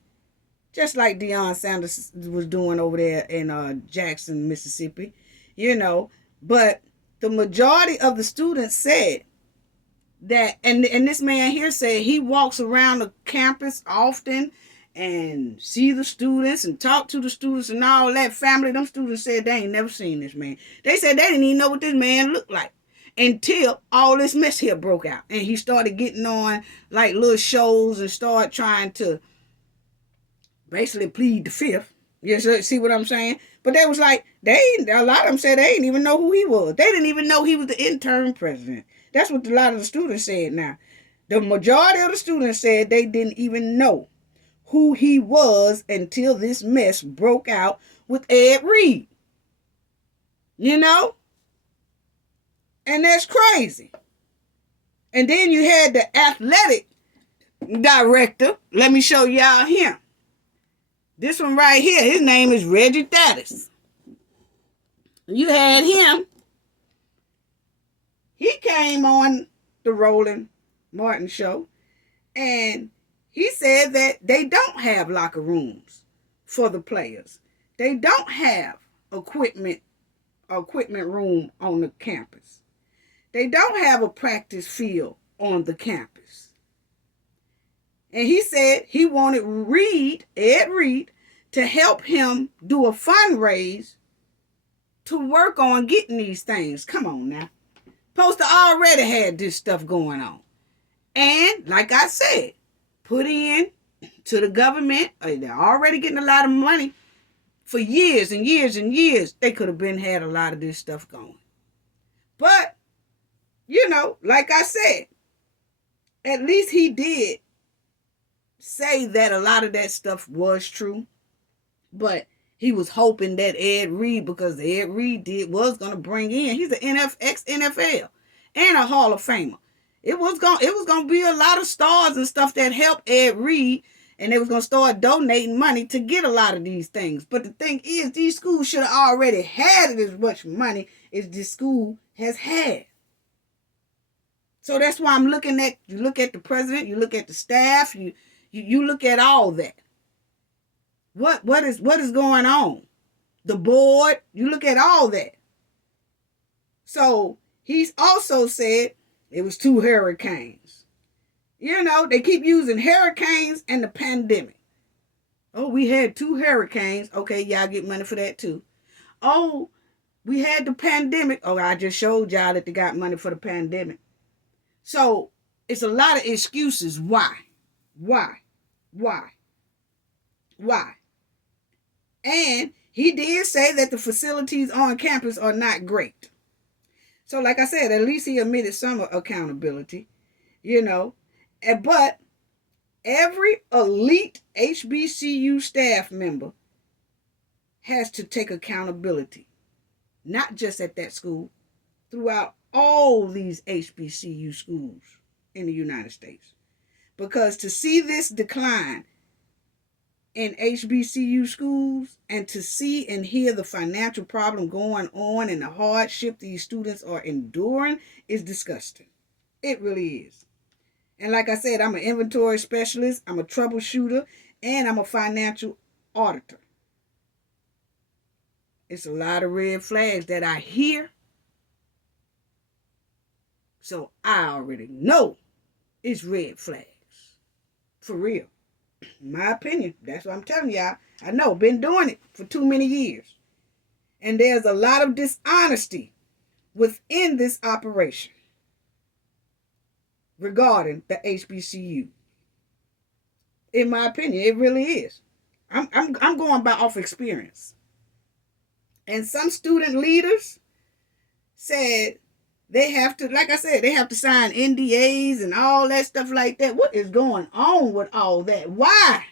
Just like Deion Sanders was doing over there in Jackson, Mississippi. You know, but the majority of the students said that, and this man here said he walks around the campus often and see the students and talk to the students and all that. Family, them students said they ain't never seen this man. They said they didn't even know what this man looked like until all this mess here broke out. And he started getting on like little shows and started trying to basically plead the fifth. You see what I'm saying? But they was like, a lot of them said they didn't even know who he was. They didn't even know he was the interim president. That's what a lot of the students said now. The majority of the students said they didn't even know who he was until this mess broke out with Ed Reed. You know? And that's crazy. And then you had the athletic director. Let me show y'all him. This one right here, his name is Reggie Thattis. You had him. He came on the Roland Martin show, and he said that they don't have locker rooms for the players. They don't have equipment room on the campus. They don't have a practice field on the campus. And he said he wanted Ed Reed, to help him do a fundraise to work on getting these things. Come on now. Supposed to already had this stuff going on. And like I said, put in to the government. They're already getting a lot of money for years and years and years. They could have had a lot of this stuff going. But, you know, like I said, at least he did say that a lot of that stuff was true. But he was hoping that Ed Reed, because Ed Reed was going to bring in, he's an ex-NFL and a Hall of Famer. It was going to be a lot of stars and stuff that helped Ed Reed, and they was going to start donating money to get a lot of these things. But the thing is, these schools should have already had as much money as this school has had. So that's why I'm looking at, you look at the president, you look at the staff, you look at all that. What is going on? The board, you look at all that. So he's also said it was 2 hurricanes. You know, they keep using hurricanes and the pandemic. Oh, we had 2 hurricanes. Okay, y'all get money for that too. Oh, we had the pandemic. Oh, I just showed y'all that they got money for the pandemic. So it's a lot of excuses. Why? And he did say that the facilities on campus are not great. So like I said, at least he admitted some accountability, you know. But every elite HBCU staff member has to take accountability, not just at that school, throughout all these HBCU schools in the United States. Because to see this decline in HBCU schools and to see and hear the financial problem going on and the hardship these students are enduring is disgusting. It really is. And like I said, I'm an inventory specialist, I'm a troubleshooter, and I'm a financial auditor. It's a lot of red flags that I hear. So I already know it's red flags. For real. My opinion. That's what I'm telling y'all. I know. Been doing it for too many years. And there's a lot of dishonesty within this operation regarding the HBCU. In my opinion, it really is. I'm going by off experience. And some student leaders said they have to, like I said, they have to sign NDAs and all that stuff like that. What is going on with all that? Why?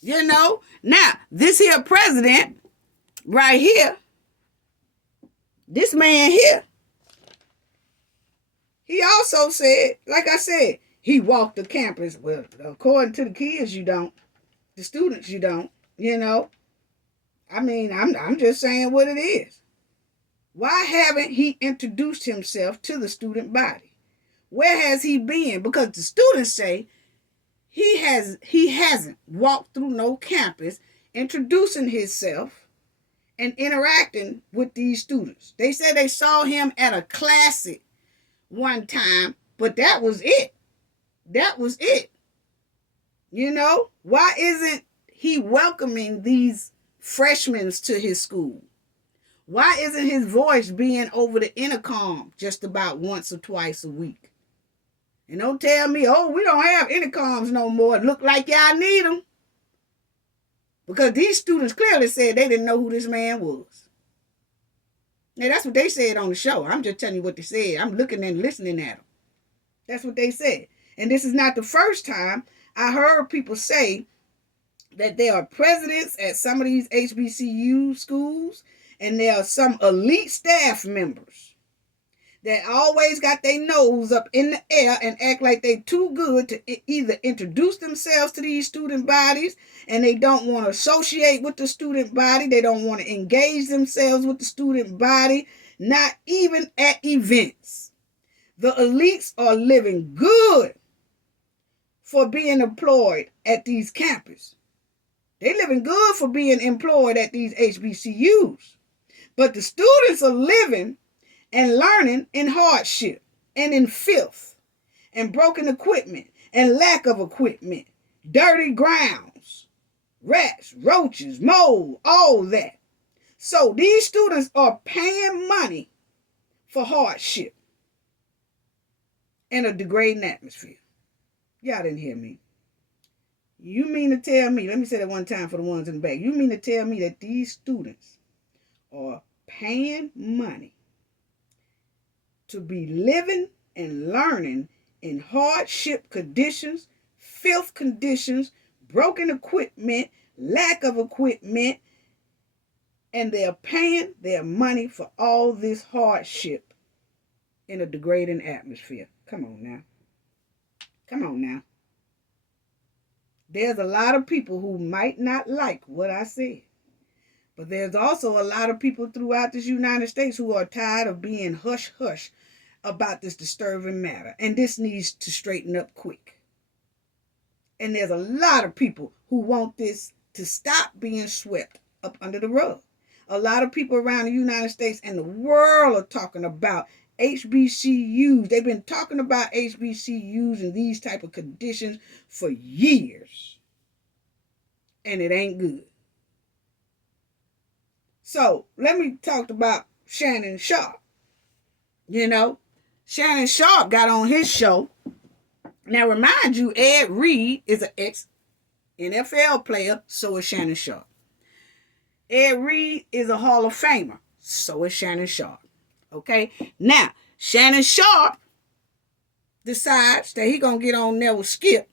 You know? Now, this here president right here, this man here, he also said, like I said, he walked the campus. Well, according to the kids, you don't. The students, you don't. You know? I mean, I'm just saying what it is. Why haven't he introduced himself to the student body? Where has he been? Because the students say he hasn't walked through no campus introducing himself and interacting with these students. They said they saw him at a classic one time, but that was it. That was it. You know, why isn't he welcoming these freshmen to his school? Why isn't his voice being over the intercom just about once or twice a week? And don't tell me, oh, we don't have intercoms no more. It look like y'all need them. Because these students clearly said they didn't know who this man was. Now, that's what they said on the show. I'm just telling you what they said. I'm looking and listening at them. That's what they said. And this is not the first time I heard people say that there are presidents at some of these HBCU schools, and there are some elite staff members that always got their nose up in the air and act like they too good to either introduce themselves to these student bodies, and they don't want to associate with the student body. They don't want to engage themselves with the student body, not even at events. The elites are living good for being employed at these campuses. They living good for being employed at these HBCUs. But the students are living and learning in hardship and in filth and broken equipment and lack of equipment, dirty grounds, rats, roaches, mold, all that. So these students are paying money for hardship and a degrading atmosphere. Y'all didn't hear me. You mean to tell me, let me say that one time for the ones in the back. You mean to tell me that these students are paying money to be living and learning in hardship conditions, filth conditions, broken equipment, lack of equipment, and they're paying their money for all this hardship in a degrading atmosphere? Come on now. Come on now. There's a lot of people who might not like what I said. But there's also a lot of people throughout this United States who are tired of being hush-hush about this disturbing matter. And this needs to straighten up quick. And there's a lot of people who want this to stop being swept up under the rug. A lot of people around the United States and the world are talking about HBCUs. They've been talking about HBCUs and these type of conditions for years. And it ain't good. So let me talk about Shannon Sharpe. You know, Shannon Sharpe got on his show. Now remind you, Ed Reed is an ex-NFL player, so is Shannon Sharpe. Ed Reed is a Hall of Famer, so is Shannon Sharpe. Okay, now Shannon Sharpe decides that he gonna get on there with Skip,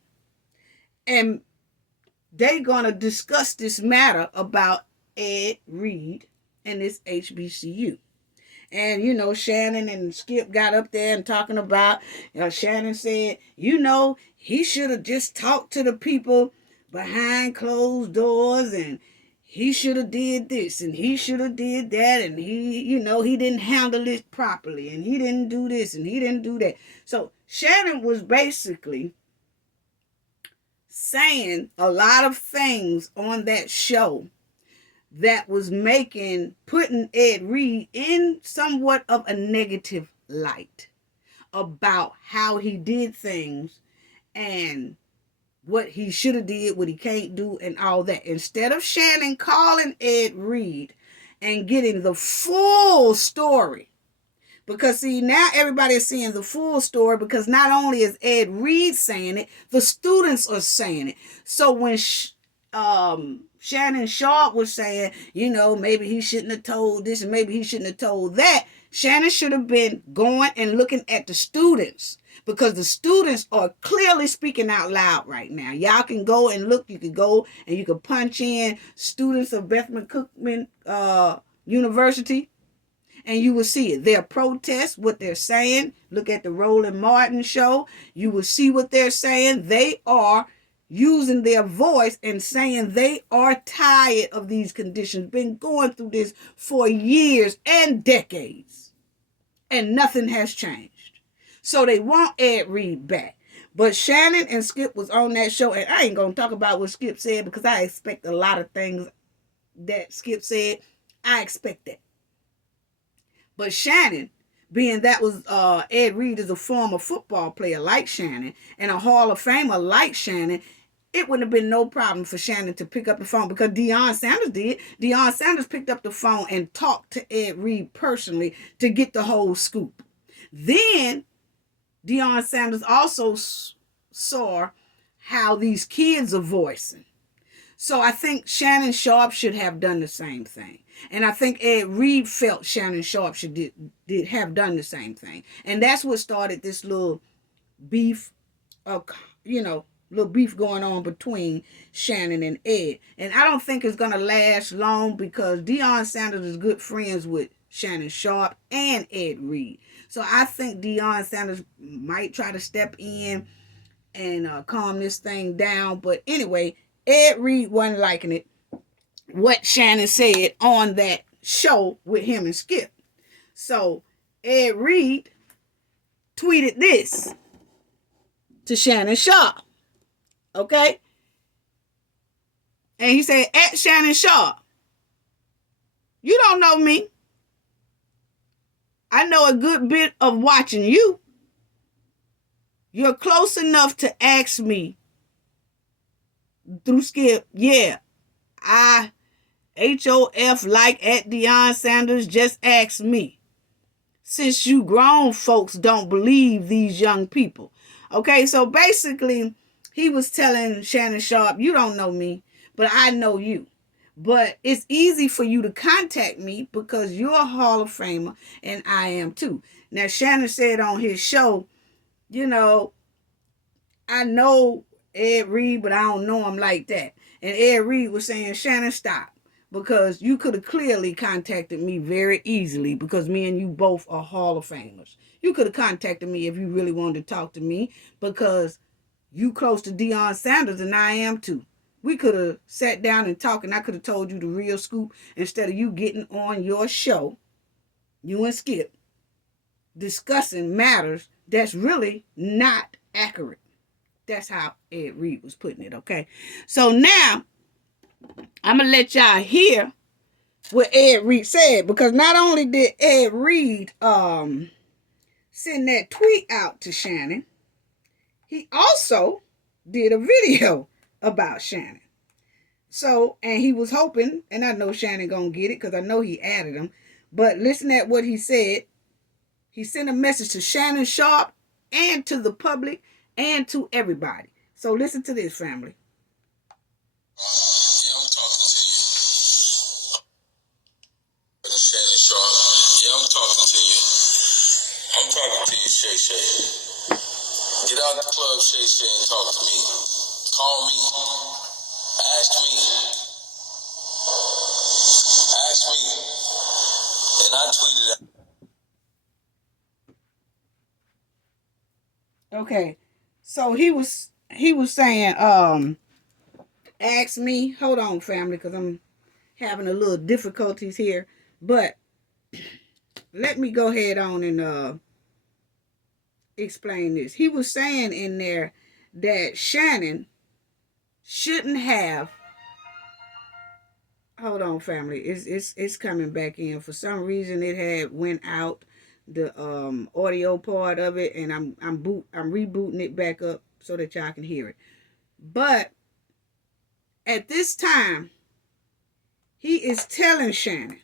and they gonna discuss this matter about Ed Reed and this HBCU. And, you know, Shannon and Skip got up there and talking about, Shannon said, you know, he should have just talked to the people behind closed doors, and he should have did this and he should have did that, and he, you know, he didn't handle it properly, and he didn't do this and he didn't do that. So Shannon was basically saying a lot of things on that show that was putting Ed Reed in somewhat of a negative light about how he did things and what he should have did, what he can't do, and all that. Instead of Shannon calling Ed Reed and getting the full story, because see, now everybody is seeing the full story, because not only is Ed Reed saying it, the students are saying it. So when Shannon Sharpe was saying, you know, maybe he shouldn't have told this and maybe he shouldn't have told that, Shannon should have been going and looking at the students, because the students are clearly speaking out loud right now. Y'all can go and look. You can go and you can punch in students of Bethman Cookman University, and you will see it. Their protests, what they're saying. Look at the Roland Martin show. You will see what they're saying. They are using their voice and saying they are tired of these conditions, been going through this for years and decades, and nothing has changed. So they want Ed Reed back. But Shannon and Skip was on that show, and I ain't going to talk about what Skip said, because I expect a lot of things that Skip said. I expect that. But Shannon, being that was Ed Reed is a former football player like Shannon and a Hall of Famer like Shannon, it wouldn't have been no problem for Shannon to pick up the phone because Deion Sanders did. Deion Sanders picked up the phone and talked to Ed Reed personally to get the whole scoop. Then Deion Sanders also saw how these kids are voicing. So I think Shannon Sharpe should have done the same thing. And I think Ed Reed felt Shannon Sharpe should did have done the same thing. And that's what started this little beef, little beef going on between Shannon and Ed. And I don't think it's going to last long because Deion Sanders is good friends with Shannon Sharpe and Ed Reed. So I think Deion Sanders might try to step in and calm this thing down. But anyway, Ed Reed wasn't liking it, what Shannon said on that show with him and Skip. So Ed Reed tweeted this to Shannon Sharpe. Okay? And he said, at Shannon Sharpe, you don't know me. I know a good bit of watching you. You're close enough to ask me through Skip, yeah, I HOF like at Deion Sanders, just ask me. Since you grown folks don't believe these young people. Okay, so basically, he was telling Shannon Sharpe, you don't know me, but I know you. But it's easy for you to contact me because you're a Hall of Famer and I am too. Now, Shannon said on his show, I know Ed Reed, but I don't know him like that. And Ed Reed was saying, Shannon, stop. Because you could have clearly contacted me very easily because me and you both are Hall of Famers. You could have contacted me if you really wanted to talk to me because you close to Deion Sanders and I am too. We could have sat down and talked and I could have told you the real scoop instead of you getting on your show, you and Skip, discussing matters that's really not accurate. That's how Ed Reed was putting it, okay? So now, I'm going to let y'all hear what Ed Reed said because not only did Ed Reed send that tweet out to Shannon, he also did a video about Shannon. So, and he was hoping, and I know Shannon gonna get it because I know he added him, but listen at what he said. He sent a message to Shannon Sharpe and to the public and to everybody. So listen to this, family. Yeah, I'm talking to you. Shannon Sharpe. Yeah, I'm talking to you. I'm talking to you, Shay Shay. Get out the club, Shay Shay, and talk to me. Call me. Ask me. Ask me. And I tweeted out. Okay. So he was saying, ask me. Hold on, family, because I'm having a little difficulties here. But let me go ahead on and explain this. He was saying in there that Shannon shouldn't have. Hold on, family. It's coming back in. For some reason, it had went out the audio part of it, and I'm rebooting it back up so that y'all can hear it. But at this time, he is telling Shannon,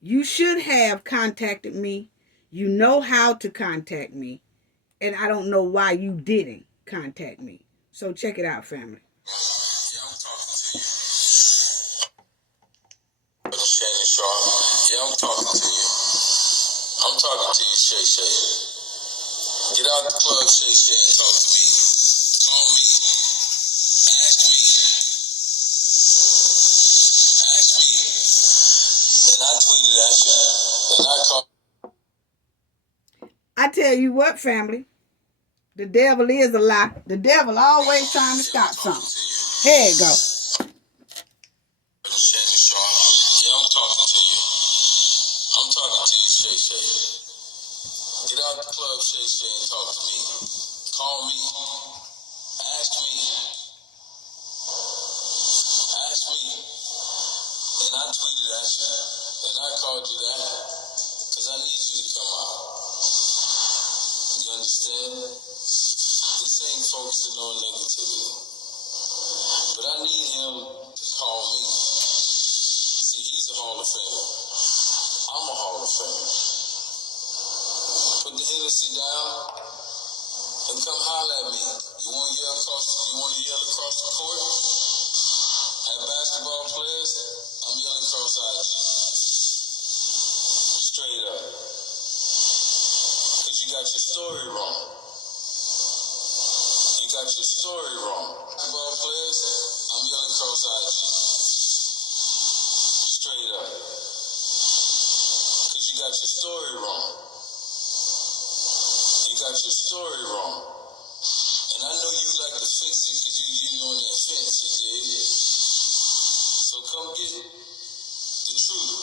you should have contacted me. You know how to contact me. And I don't know why you didn't contact me. So check it out, family. Yeah, I'm talking to you. Shannon Sharpe. Yeah, I'm talking to you. I'm talking to you, Shay Shay. Get out the club, Shay Shay, and talk to me. Call me. Ask me. Ask me. And I tweeted at you. And I called. I tell you what, family. The devil is a lie. The devil always trying to stop something. Here it go. Shannon Sharpe. Yeah, I'm talking to you. I'm talking to you, Shay Shay. Get out the club, Shay Shay, and talk to me. Call me. Ask me. Ask me. And I tweeted at you, and I called you that, because I need you to come out. You understand? This ain't focusing on negativity. But I need him to call me. See, he's a Hall of Famer. I'm a Hall of Famer. Put the Hennessy down and come holler at me. You want to yell across the court? At basketball players, I'm yelling across IG. Straight up. Because you got your story wrong. You got your story wrong. Basketball players, I'm yelling across IG. Straight up. Because you got your story wrong. You got your story wrong. And I know you like to fix it because you on that fence, you dig? So come get the truth.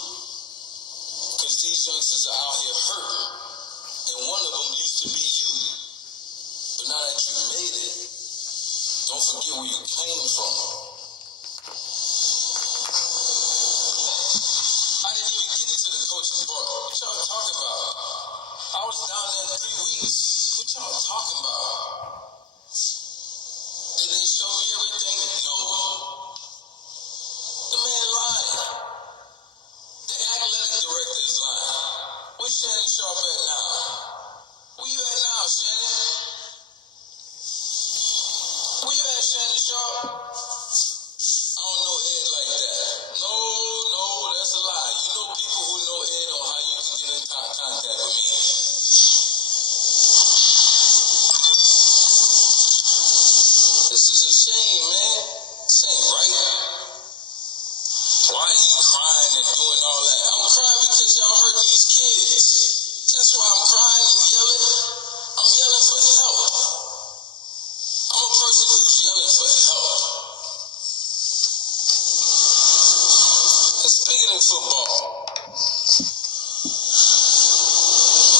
Because these youngsters are out here hurting. And one of them used to be you. But now that you made it, don't forget where you came from. I didn't even get to the coaching part. What y'all talking about? I was down there 3 weeks. What y'all talking about? Did they show me everything? No. The man lied. The athletic director is lying. Where's Shannon Sharpe at now? Where you at now, Shannon? Where you at, Shannon Sharpe? I don't know Ed like that. No, that's a lie. You know people who know Ed on how you can get in contact with me. This is a shame, man. This ain't right. Why he crying and doing all that? I'm crying because y'all hurt these kids. That's why I'm crying and yelling. I'm yelling for help. I'm a person who's yelling for help. It's bigger than football.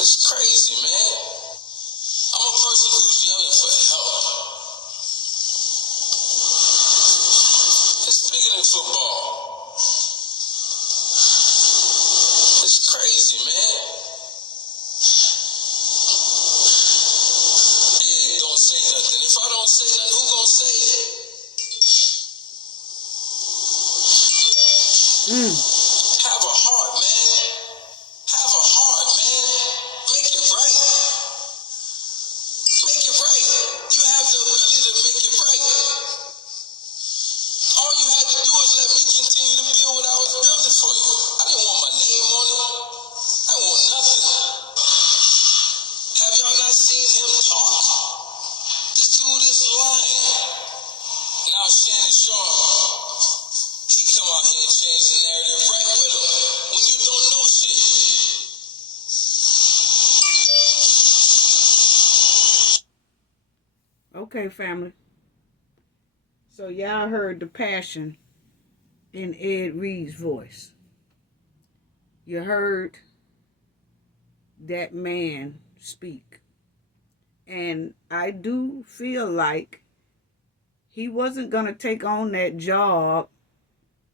It's crazy, man. I'm a person who's yelling for help. It's bigger than football. It's crazy, man. Ed, don't say nothing. If I don't say nothing, who gonna say it? Have a heart, man. Have a heart, man. Make it right. Make it right. You have the ability to make it right. All you had to do is let me continue to build what I was building for you. I didn't want my name on it. I didn't want nothing. Have y'all not seen him talk? This dude is lying. Now Shannon Sharpe, he come out here and change the narrative right with him when you don't know shit. Okay, family. So y'all heard the passion in Ed Reed's voice. You heard that man speak. And I do feel like he wasn't going to take on that job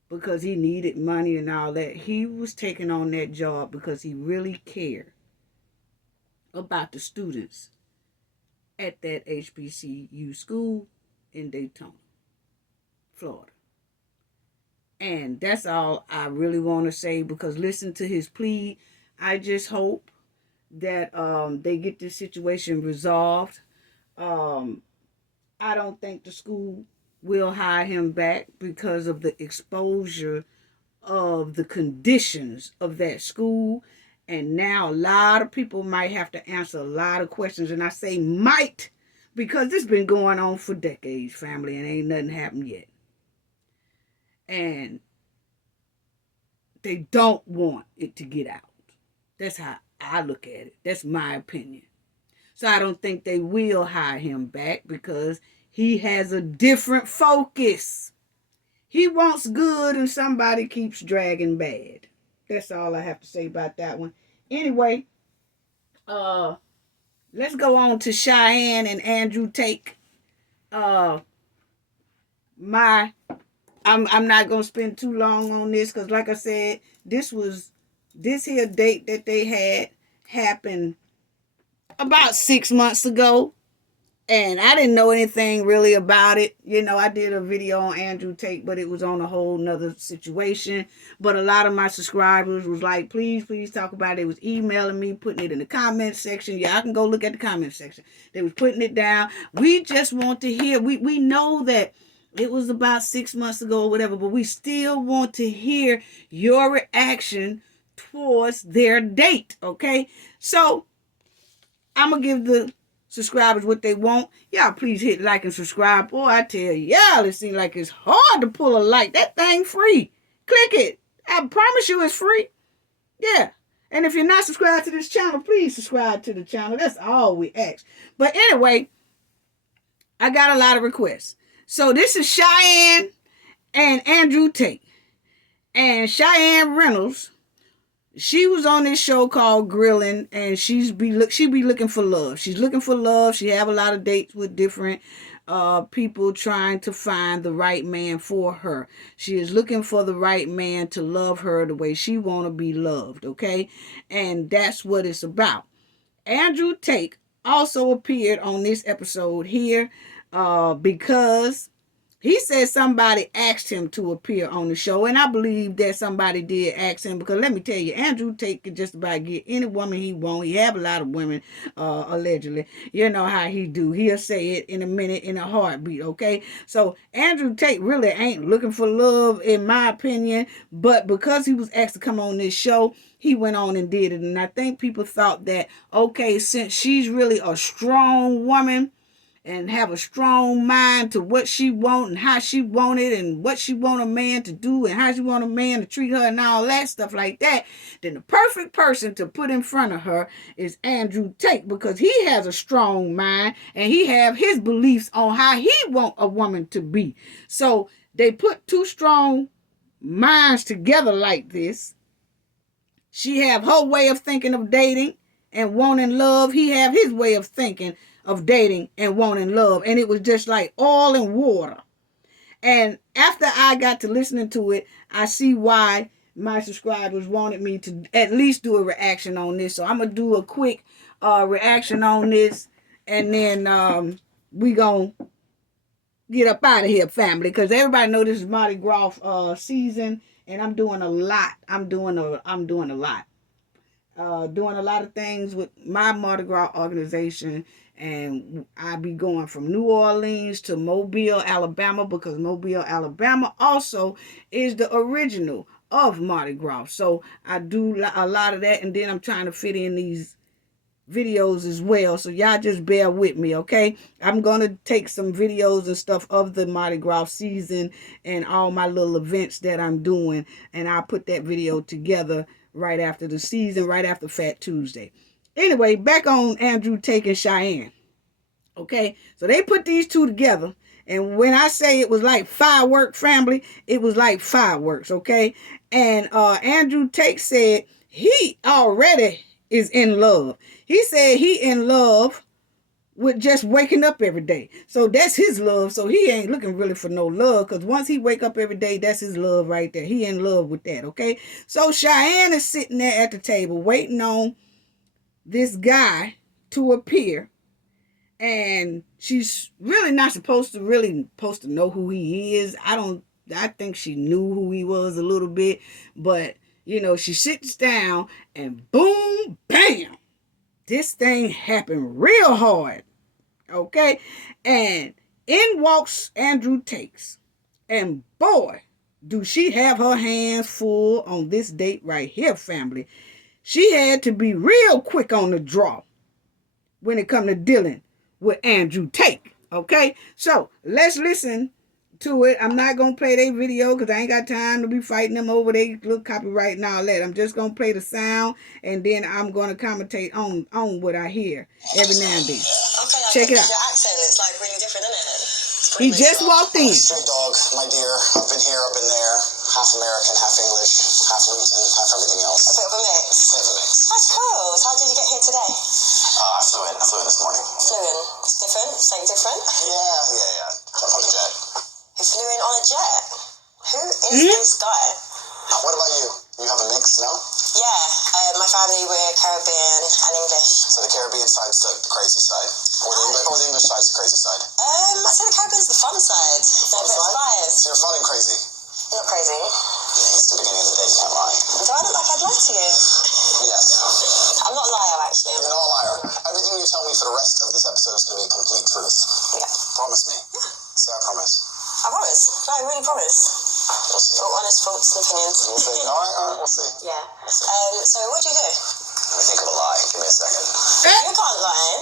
because he needed money and all that. He was taking on that job because he really cared about the students at that HBCU school in Daytona, Florida. And that's all I really want to say, because listen to his plea. I just hope that they get this situation resolved. I don't think the school will hire him back because of the exposure of the conditions of that school. And now a lot of people might have to answer a lot of questions. And I say might, because this has been going on for decades, family, and ain't nothing happened yet. And they don't want it to get out. That's how I look at it. That's my opinion. So I don't think they will hire him back because he has a different focus. He wants good and somebody keeps dragging bad. That's all I have to say about that one. Anyway, let's go on to Cheyenne and Andrew Tate. My I'm not gonna spend too long on this because, like I said, this here date that they had happened about 6 months ago. And I didn't know anything really about it. You know, I did a video on Andrew Tate, but it was on a whole nother situation. But a lot of my subscribers was like, please talk about it. They was emailing me, putting it in the comment section. Yeah, I can go look at the comment section. They was putting it down. We just want to hear. We know that it was about 6 months ago or whatever, but we still want to hear your reaction towards their date, okay? So I'm going to give the subscribers what they want. Y'all please hit like and subscribe. Boy, I tell y'all, it seems like it's hard to pull a like. That thing free. Click it. I promise you it's free. Yeah. And if you're not subscribed to this channel, please subscribe to the channel. That's all we ask. But anyway, I got a lot of requests. So this is Cheyenne and Andrew Tate. And Cheyenne Reynolds, she was on this show called Grilling, and she be looking for love. She's looking for love. She have a lot of dates with different people trying to find the right man for her. She is looking for the right man to love her the way she want to be loved, okay? And that's what it's about. Andrew Tate also appeared on this episode here because he said somebody asked him to appear on the show, and I believe that somebody did ask him because let me tell you, Andrew Tate could just about get any woman he want. He have a lot of women, allegedly. You know how he do. He'll say it in a minute, in a heartbeat, okay? So Andrew Tate really ain't looking for love, in my opinion, but because he was asked to come on this show, he went on and did it, and I think people thought that, okay, since she's really a strong woman, and have a strong mind to what she want and how she want it and what she want a man to do and how she want a man to treat her and all that stuff like that, then the perfect person to put in front of her is Andrew Tate because he has a strong mind and he have his beliefs on how he want a woman to be. So they put two strong minds together like this. She have her way of thinking of dating and wanting love. He have his way of thinking of dating and wanting love. And it was just like oil and water. And after I got to listening to it, I see why my subscribers wanted me to at least do a reaction on this. So I'm going to do a quick reaction on this. And then we going to get up out of here, family. Because everybody know this is Mardi Gras season. And I'm doing a lot. I'm doing a lot. Doing a lot of things with my Mardi Gras organization, and I be going from New Orleans to Mobile, Alabama, because Mobile, Alabama also is the original of Mardi Gras. So I do a lot of that, and then I'm trying to fit in these videos as well, so y'all just bear with me, okay? I'm gonna take some videos and stuff of the Mardi Gras season and all my little events that I'm doing, and I'll put that video together right after the season, right after Fat Tuesday. Anyway, back on Andrew Tate and Cheyenne. Okay, so they put these two together, and when I say it was like firework, family, it was like fireworks, okay? And Andrew Tate said he already is in love. He said he in love with just waking up every day. So that's his love. So he ain't looking really for no love, because once he wake up every day, that's his love right there. He in love with that, okay? So Cheyenne is sitting there at the table waiting on this guy to appear. And she's really not supposed to know who he is. I think she knew who he was a little bit. But, you know, she sits down and boom, bam. This thing happened real hard. Okay? And in walks Andrew Tate. And boy, do she have her hands full on this date right here, family. She had to be real quick on the draw when it come to dealing with Andrew Tate. Okay? So, let's listen to it. I'm not going to play their video because I ain't got time to be fighting them over their little copyright and all that. I'm just going to play the sound, and then I'm going to commentate on what I hear every now and then. Okay, check it out. Your accent, it's like really different, isn't it? He just walked in. Street dog, my dear. I've been here, I've been there. Half American, half English, half Luton, half everything else. A bit of a mix. That's cool. So how did you get here today? I flew in this morning. Flew in? It's different? Something different? Yeah. Jump on the jet. You flew in on a jet? this guy. What about you? You have a mix, no? Yeah, my family, we're Caribbean and English. So the Caribbean side's the crazy side? Or the English side's the crazy side? I'd say the Caribbean's the fun side. Fun a bit side? biased. So you're fun and crazy? Not crazy. Yeah, it's the beginning of the day, you can't lie. Do I look like I'd lie to you? Yes. I'm not a liar, actually. You're not a liar. Everything you tell me for the rest of this episode is going to be complete truth. Yeah. Promise me. Say I promise. I promise. No, I really promise. We'll see. All honest thoughts and opinions. We'll see. All right, we'll see. Yeah. So what do you do? Let me think of a lie. Give me a second. You can't lie.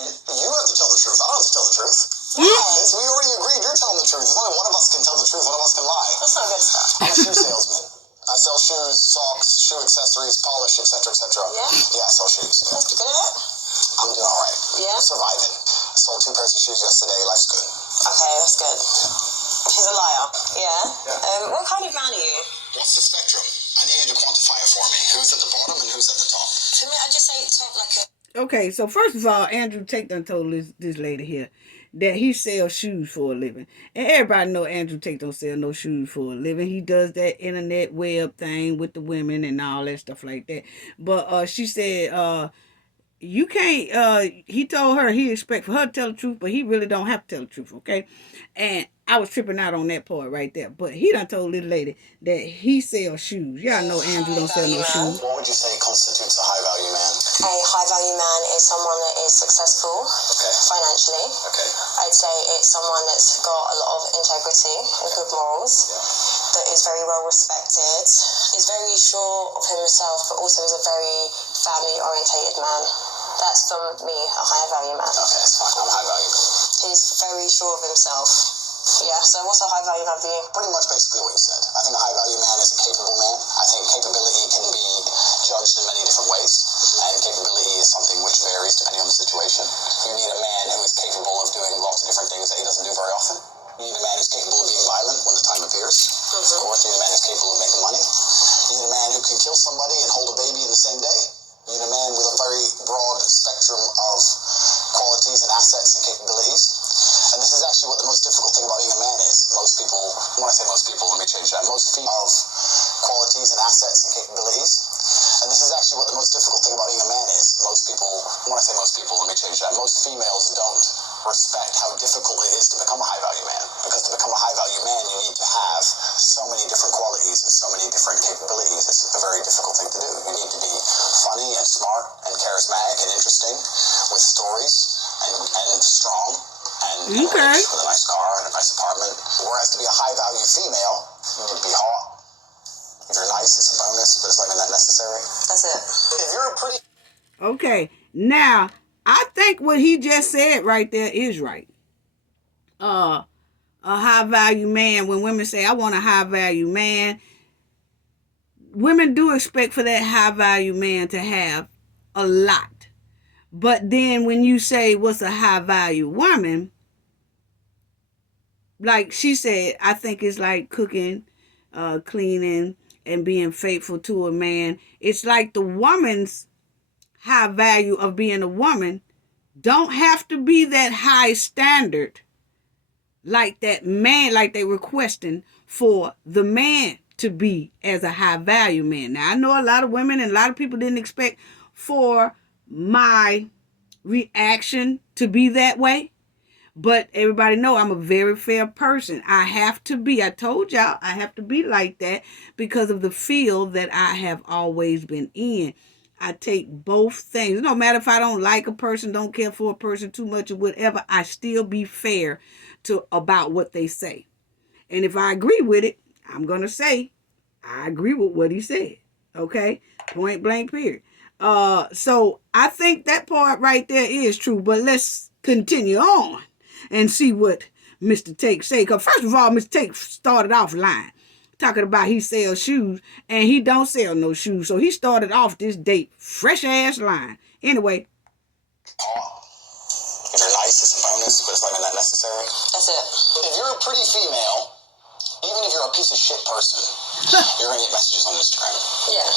You have to tell the truth. I don't have to tell the truth. Why? We already agreed you're telling the truth. There's only one of us can tell the truth. One of us can lie. That's not good stuff. I'm a shoe salesman. I sell shoes, socks, shoe accessories, polish, etc., etc. Yeah? Yeah, I sell shoes. You good at it? I'm doing all right. Yeah? I'm surviving. I sold 2 pairs of shoes yesterday. Life's good. Okay, that's good. He's a liar. Yeah? What kind of man are you? What's the spectrum? I need you to quantify it for me. Who's at the bottom and who's at the top? To me, I just say top like a... Okay, so first of all, Andrew Tate done told this lady here that he sells shoes for a living. And everybody know Andrew Tate don't sell no shoes for a living. He does that internet web thing with the women and all that stuff like that. But she said, you can't, he told her he expect for her to tell the truth, but he really don't have to tell the truth, okay? And I was tripping out on that part right there. But he done told this lady that he sells shoes. Y'all know Andrew don't sell no shoes. What would you say constitutes a high-value man? A high-value man is someone that is successful financially. Okay. I'd say it's someone that's got a lot of integrity and good morals, that is very well respected, is very sure of himself, but also is a very family-orientated man. That's, for me, a high-value man. Okay, that's fine. I'm a high-value man. He's very sure of himself. Yeah, so what's a high-value man for you? Pretty much basically what you said. I think a high-value man is a capable man. I think capability can be judged in many different ways, and capability is something which varies depending on the situation. You need a man who is capable of doing lots of different things that he doesn't do very often. You need a man who's capable of being violent when the time appears. Of course, you need a man who's capable of making money. You need a man who can kill somebody and hold a baby in the same day. You need a man with a very broad spectrum of qualities and assets and capabilities. And this is actually what the most difficult thing about being a man is. Most people, when I say most people, let me change that. Most people have qualities and assets and capabilities. And this is actually what the most difficult thing about being a man is. Most people, when I say most people, let me change that. Most females don't respect how difficult it is to become a high-value man. Because to become a high-value man, you need to have so many different qualities and so many different capabilities. It's a very difficult thing to do. You need to be funny and smart and charismatic and interesting with stories and strong and rich with a nice car and a nice apartment. Whereas to be a high-value female, you need to be hot. If you're nice, it's a bonus, but it's not even that necessary. That's it. If you're a pretty... Okay, now, I think what he just said right there is right. A high-value man, when women say, I want a high-value man, women do expect for that high-value man to have a lot. But then when you say, what's a high-value woman, like she said, I think it's like cooking, cleaning, and being faithful to a man. It's like the woman's high value of being a woman don't have to be that high standard like that man, like they requesting for the man to be as a high value man. Now, I know a lot of women and a lot of people didn't expect for my reaction to be that way. But everybody know I'm a very fair person. I have to be. I told y'all I have to be like that because of the field that I have always been in. I take both things. No matter if I don't like a person, don't care for a person too much or whatever, I still be fair to about what they say. And if I agree with it, I'm going to say I agree with what he said. Okay? Point blank period. So I think that part right there is true. But let's continue on and see what Mr. Tate say. Because first of all, Mr. Tate started off lying, talking about he sells shoes, and he don't sell no shoes. So he started off this date fresh ass lying. Anyway. If you're nice, it's a bonus, but it's not even that necessary. That's it. If you're a pretty female, even if you're a piece of shit person, you're going to get messages on Instagram. Yeah.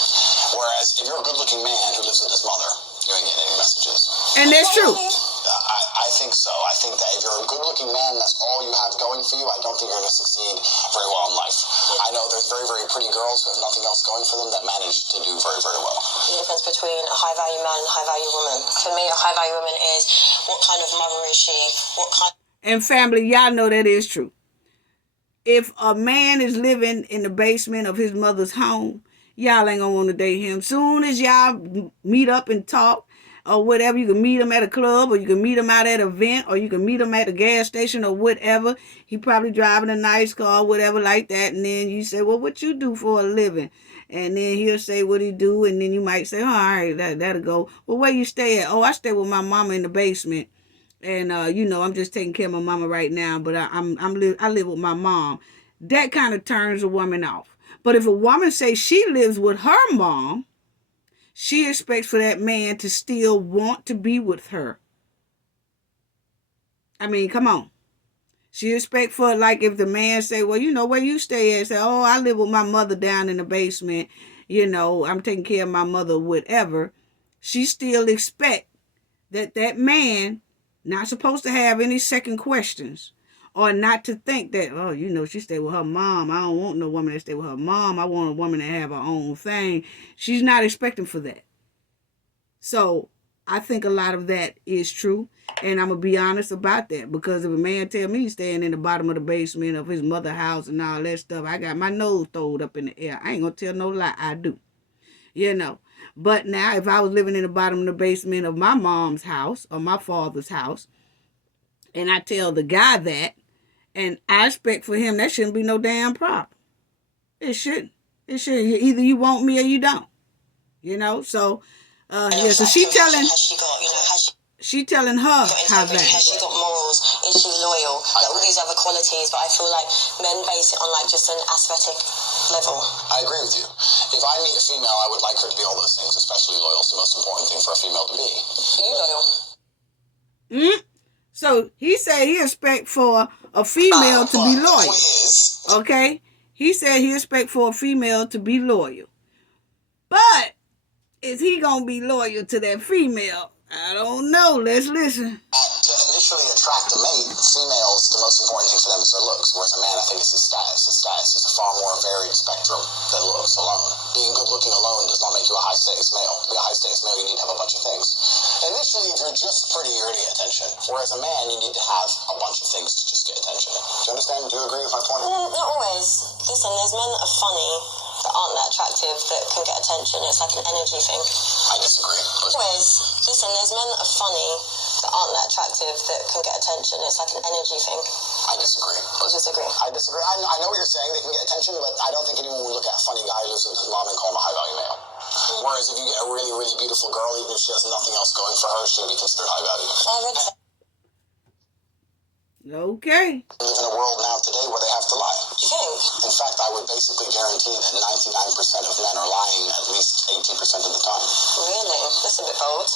Whereas if you're a good-looking man who lives with his mother, you ain't getting any messages. And that's true. I think so. I think that if you're a good-looking man, that's all you have going for you, I don't think you're going to succeed very well in life. I know there's very, very pretty girls who have nothing else going for them that manage to do very, very well. The difference between a high-value man and a high-value woman. For me, a high-value woman is what kind of mother is she? What kind? And family, y'all know that is true. If a man is living in the basement of his mother's home, y'all ain't gonna want to date him. Soon as y'all meet up and talk or whatever, you can meet him at a club or you can meet him out at an event or you can meet him at a gas station or whatever. He probably driving a nice car, whatever like that. And then you say, well, what you do for a living? And then he'll say what he do. And then you might say, oh, all right, that'll go. Well, where you stay at? Oh, I stay with my mama in the basement. And, I'm just taking care of my mama right now, but I live with my mom. That kind of turns a woman off. But if a woman says she lives with her mom, she expects for that man to still want to be with her. I mean, come on. She expects for, like, if the man say, well, where you stay at? Say, oh, I live with my mother down in the basement. I'm taking care of my mother, whatever. She still expects that man not supposed to have any second questions or not to think that, oh, she stay with her mom. I don't want no woman that stay with her mom. I want a woman to have her own thing. She's not expecting for that. So I think a lot of that is true. And I'm going to be honest about that, because if a man tell me he's staying in the bottom of the basement of his mother's house and all that stuff, I got my nose throwed up in the air. I ain't going to tell no lie. I do. But now, if I was living in the bottom of the basement of my mom's house or my father's house, and I tell the guy that, and I expect for him, that shouldn't be no damn problem. It shouldn't. Either you want me or you don't. So, so she telling, she telling her how that. Has she got morals? Is she loyal? All these other qualities, but I feel like men base it on like just an aesthetic level. I agree with you. If I meet a female, I would like her to be all those things, especially loyal. It's the most important thing for a female to be. Are you loyal? So he said he expect for a female to be loyal. Okay? He said he expect for a female to be loyal. But is he going to be loyal to that female? I don't know. Let's listen. To initially attract a mate, females, the most important thing for them is their looks, whereas a man, I think, is his status. His status is a far more varied spectrum than looks alone. Being good looking alone does not make you a high status male. To be a high status male, you need to have a bunch of things. Initially, if you're just pretty, you're going to get attention, whereas a man, you need to have a bunch of things to just get attention. Do you understand? Do you agree with my point? Not always. Listen, there's men that are funny that aren't that attractive that can get attention. It's like an energy thing. I disagree. Always. Listen, there's men that are funny that aren't that attractive that can get attention. It's like an energy thing. I disagree. You disagree? I disagree. I know what you're saying. They can get attention, but I don't think anyone would look at a funny guy who lives with his mom and call him a high-value male. Whereas if you get a really, really beautiful girl, even if she has nothing else going for her, she'll be considered high value. I would say. Okay. We live in a world now today where they have to lie. Do you think? In fact, I would basically guarantee that 99% of men are lying at least 80% of the time. Really? That's a bit bold.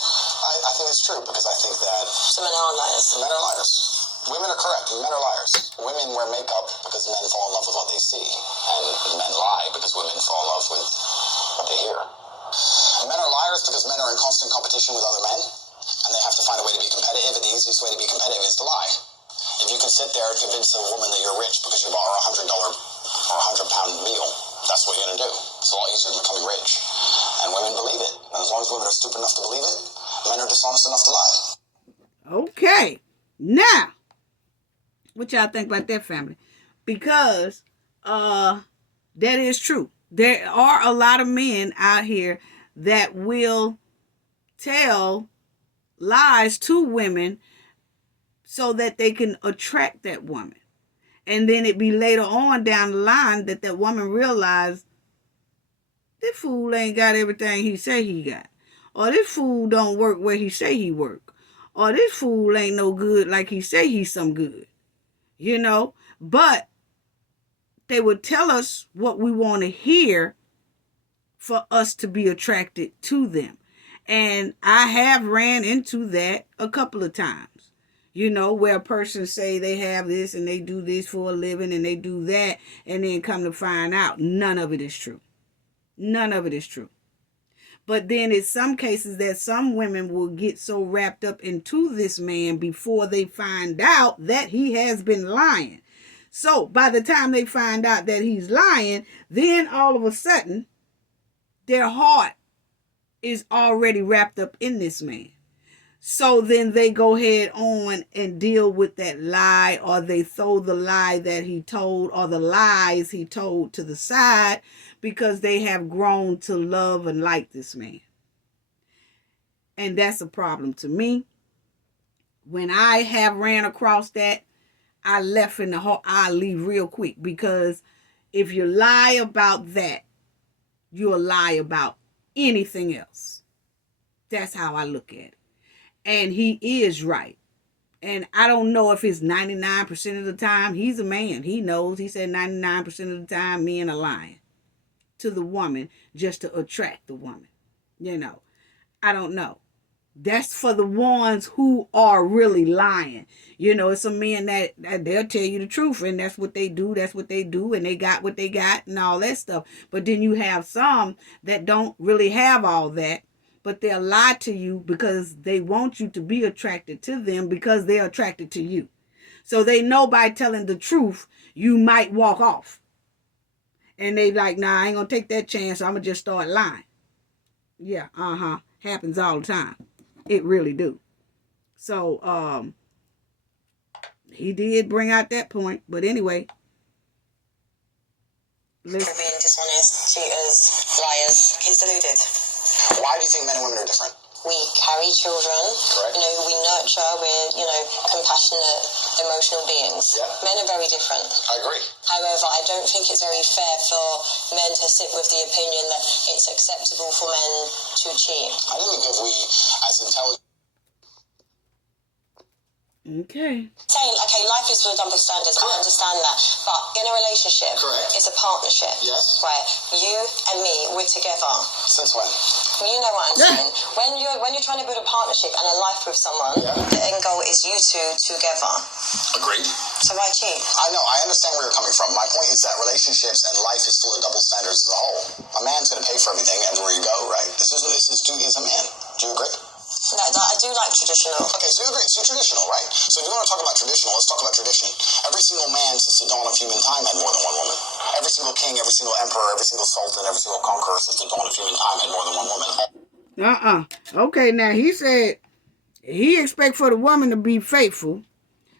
I think it's true, because I think that So men are liars. men are liars. Women are correct. Men are liars. Women wear makeup because men fall in love with what they see. And men lie because women fall in love with what they hear. Men are liars because men are in constant competition with other men, and they have to find a way to be competitive, and the easiest way to be competitive is to lie. If you can sit there and convince a woman that you're rich because you bought her $100 or £100 meal, that's what you're going to do. It's a lot easier than becoming rich. And women believe it. And as long as women are stupid enough to believe it, men are dishonest enough to lie. Okay. Now, what y'all think about that, family? Because that is true. There are a lot of men out here that will tell lies to women so that they can attract that woman. And then it be later on down the line that that woman realize this fool ain't got everything he say he got. Or this fool don't work where he say he work. Or this fool ain't no good like he say he's some good. But they would tell us what we want to hear for us to be attracted to them. And I have ran into that a couple of times. Where a person say they have this and they do this for a living and they do that, and then come to find out none of it is true. None of it is true. But then in some cases that some women will get so wrapped up into this man before they find out that he has been lying. So by the time they find out that he's lying, then all of a sudden, their heart is already wrapped up in this man. So then they go ahead on and deal with that lie, or they throw the lie that he told or the lies he told to the side because they have grown to love and like this man. And that's a problem to me. When I have ran across that, I left in the heart. I leave real quick, because if you lie about that, you'll lie about anything else. That's how I look at it. And he is right. And I don't know if it's 99% of the time. He's a man. He knows. He said 99% of the time men are lying to the woman just to attract the woman. You know, I don't know. That's for the ones who are really lying. You know, it's some men that they'll tell you the truth, and that's what they do. That's what they do, and they got what they got and all that stuff. But then you have some that don't really have all that, but they'll lie to you because they want you to be attracted to them because they're attracted to you. So they know by telling the truth, you might walk off. And they like, nah, I ain't going to take that chance, so I'm going to just start lying. Yeah, happens all the time. It really do. So, he did bring out that point. But anyway. For being dishonest, cheaters, liars. He's deluded. Why do you think men and women are different? We carry children, Correct. you know, who we nurture. We're, compassionate, emotional beings. Yeah. Men are very different. I agree. However, I don't think it's very fair for men to sit with the opinion that it's acceptable for men to cheat. I think if we, as intelligent... Okay. Saying, okay, life is full of double standards. Correct. I understand that. But in a relationship, Correct. it's a partnership. Yes. Right? You and me, we're together. Since when? You know what I'm saying. When you're trying to build a partnership and a life with someone, the end goal is you two together. Agreed. So why cheat? I know. I understand where you're coming from. My point is that relationships and life is full of double standards as a whole. A man's going to pay for everything everywhere you go, right? This is his duty as a man. Do you agree? No, I do like traditional. Okay, so you agree. So you're traditional, right? So if you want to talk about traditional, let's talk about tradition. Every single man since the dawn of human time had more than one woman. Every single king, every single emperor, every single sultan, every single conqueror since the dawn of human time had more than one woman. Okay, now he said he expect for the woman to be faithful,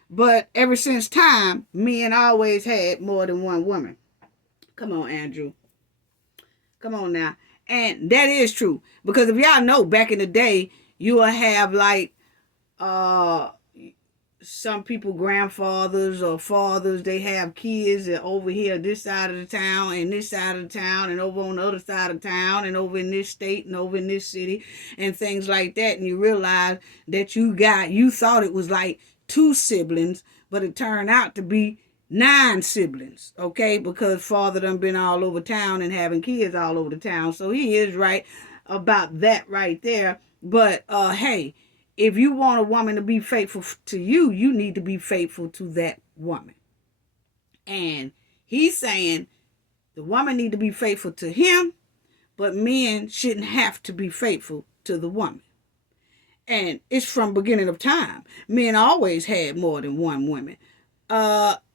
but ever since time, men always had more than one woman. Come on, Andrew. Come on now. And that is true. Because if y'all know, back in the day, you will have like some people, grandfathers or fathers, they have kids over here this side of the town and this side of the town and over on the other side of town and over in this state and over in this city and things like that. And you realize that you thought it was like 2 siblings, but it turned out to be 9 siblings, okay? Because father done been all over town and having kids all over the town. So he is right about that right there. But, hey, if you want a woman to be faithful to you, you need to be faithful to that woman. And he's saying the woman need to be faithful to him, but men shouldn't have to be faithful to the woman. And it's from beginning of time. Men always had more than one woman.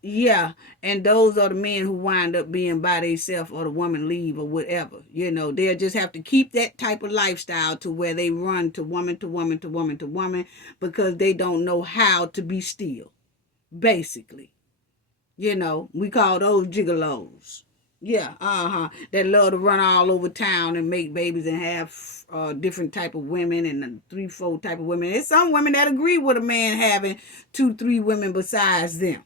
Yeah, and those are the men who wind up being by themselves or the woman leave or whatever. You know, they'll just have to keep that type of lifestyle to where they run to woman to woman to woman to woman because they don't know how to be still, basically. You know, we call those gigolos. Yeah, that love to run all over town and make babies and have different type of women and 3-4 type of women. There's some women that agree with a man having 2-3 women besides them.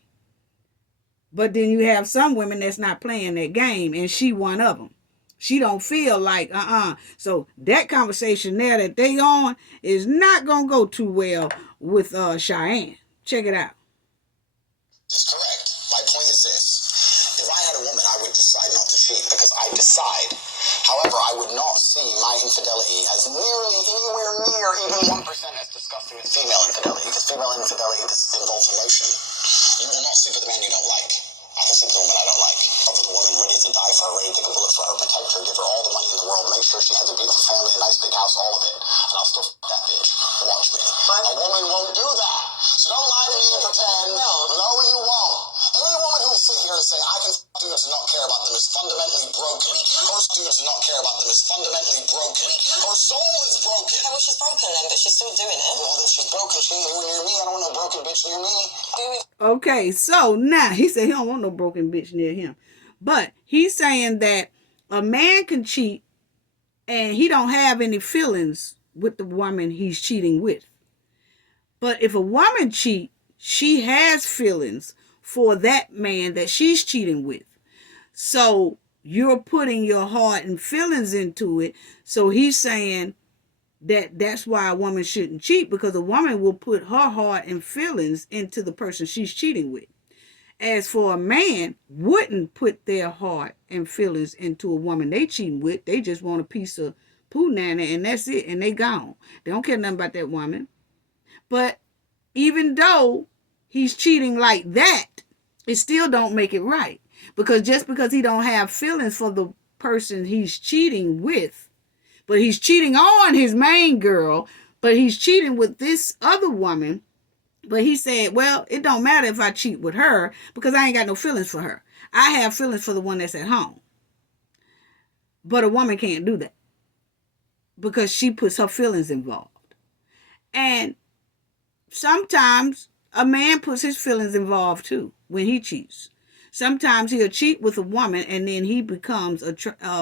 But then you have some women that's not playing that game, and she one of them. She don't feel like, So that conversation there that they on is not going to go too well with Cheyenne. Check it out. That's correct. My point is this. If I had a woman, I would decide not to cheat because I decide. However, I would not see my infidelity as nearly anywhere near even 1% as disgusting as female infidelity, because female infidelity involves emotion. You will not sleep with a man you don't like. I can sleep with a woman I don't like. Over the woman ready to die for her, ready to take a bullet for her, protect her, give her all the money in the world, make sure she has a beautiful family, a nice big house, all of it. And I'll still fuck that bitch. Watch me. A woman won't do that. So don't lie to me and pretend. No, you won't. Any woman who'll sit broken. Most dudes do not care about them. It's fundamentally broken. Her soul is broken. Yeah, well, she's broken then, but she's still doing it. Well, if she's broken, she ain't anywhere near me. I don't want no broken bitch near me. Okay, so now he said he don't want no broken bitch near him. But he's saying that a man can cheat and he don't have any feelings with the woman he's cheating with. But if a woman cheat, she has feelings for that man that she's cheating with. So you're putting your heart and feelings into it. So he's saying that that's why a woman shouldn't cheat, because a woman will put her heart and feelings into the person she's cheating with. As for a man, wouldn't put their heart and feelings into a woman they cheating with. They just want a piece of poo nanny and that's it, and they gone. They don't care nothing about that woman. But even though he's cheating like that, it still don't make it right. Because just because he don't have feelings for the person he's cheating with, but he's cheating on his main girl, but he's cheating with this other woman, but he said, well, it don't matter if I cheat with her because I ain't got no feelings for her. I have feelings for the one that's at home. But a woman can't do that because she puts her feelings involved. And sometimes a man puts his feelings involved too when he cheats. Sometimes he'll cheat with a woman and then he becomes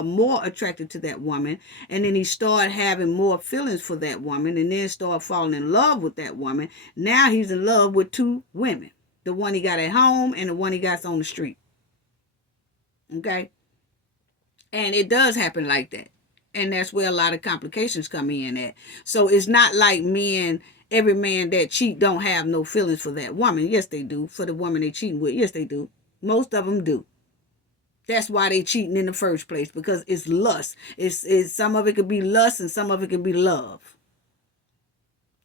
more attracted to that woman. And then he start having more feelings for that woman and then start falling in love with that woman. Now he's in love with two women. The one he got at home and the one he got on the street. Okay? And it does happen like that. And that's where a lot of complications come in at. So it's not like every man that cheat don't have no feelings for that woman. Yes, they do. For the woman they cheating with. Yes, they do. Most of them do. That's why they cheating in the first place, because it's lust. It's some of it could be lust and some of it could be love.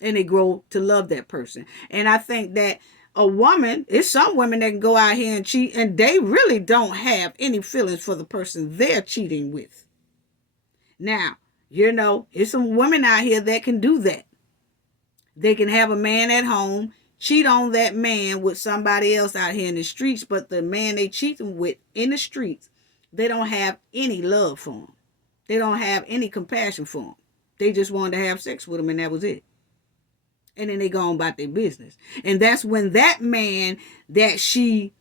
And they grow to love that person. And I think that a woman, it's some women that can go out here and cheat and they really don't have any feelings for the person they're cheating with. Now, there's some women out here that can do that. They can have a man at home, cheat on that man with somebody else out here in the streets, but the man they cheating with in the streets, they don't have any love for him. They don't have any compassion for him. They just wanted to have sex with him and that was it. And then they go on about their business. And that's when that man that she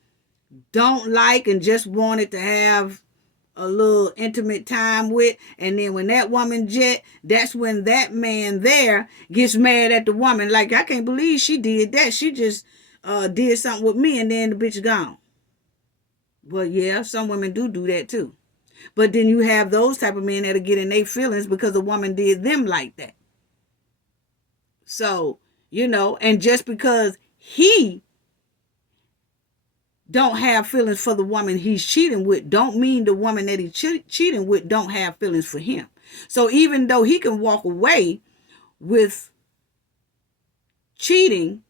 don't like and just wanted to have a little intimate time with, and then when that woman that's when that man there gets mad at the woman, like, I can't believe she did that. She just did something with me and then the bitch gone. Well, yeah, some women do that too. But then you have those type of men that are getting their feelings because a woman did them like that. So, and just because he don't have feelings for the woman he's cheating with, don't mean the woman that he's cheating with don't have feelings for him. So even though he can walk away with cheating,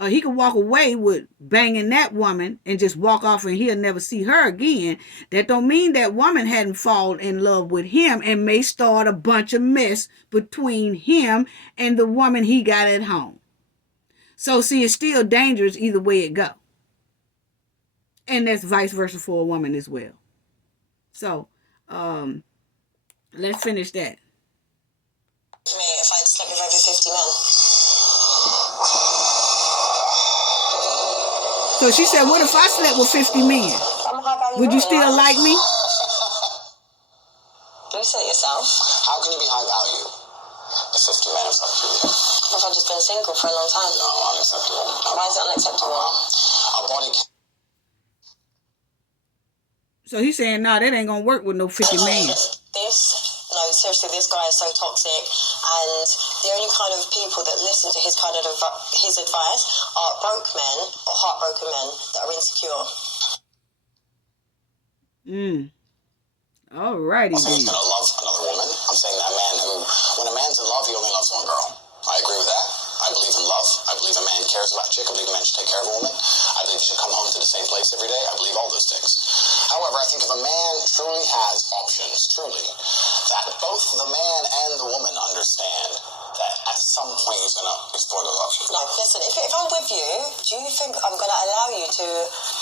or he can walk away with banging that woman and just walk off and he'll never see her again, that don't mean that woman hadn't fallen in love with him and may start a bunch of mess between him and the woman he got at home. So see, it's still dangerous either way it go. And that's vice versa for a woman as well. So, let's finish that. Me, if I'd slept with over 50 men. So she said, what if I slept with 50 men? Would you still like me? You said it yourself. How can you be high value if 50 men have slept with you? If I've just been single for a long time. No, unacceptable. Why is it unacceptable? Our body can... So he's saying, nah, that ain't gonna work with no 50 men. Seriously, this guy is so toxic, and the only kind of people that listen to his his advice are broke men or heartbroken men that are insecure. Alrighty I'm saying he's then. gonna love another woman. I'm saying that a man when a man's in love, he only loves one girl. I agree with that. I believe in love. I believe a man cares about a chick. I believe a man should take care of a woman. I believe he should come home to the same place every day. I believe all those things. However, I think if a man truly has options, truly, that both the man and the woman understand that at some point he's going to explore those options. No, listen, if I'm with you, do you think I'm going to allow you to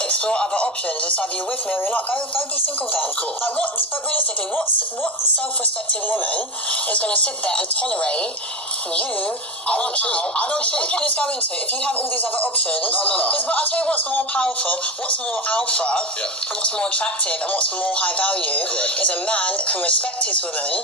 explore other options? It's either you're with me or you're not. Go be single then. Cool. Like what? But realistically, what self-respecting woman is going to sit there and tolerate you? I don't cheat. Okay, let's go into it. If you have all these other options, No. because I'll tell you what's more powerful, what's more alpha, Yeah. and what's more attractive, and what's more high value Correct. is a man that can respect his woman,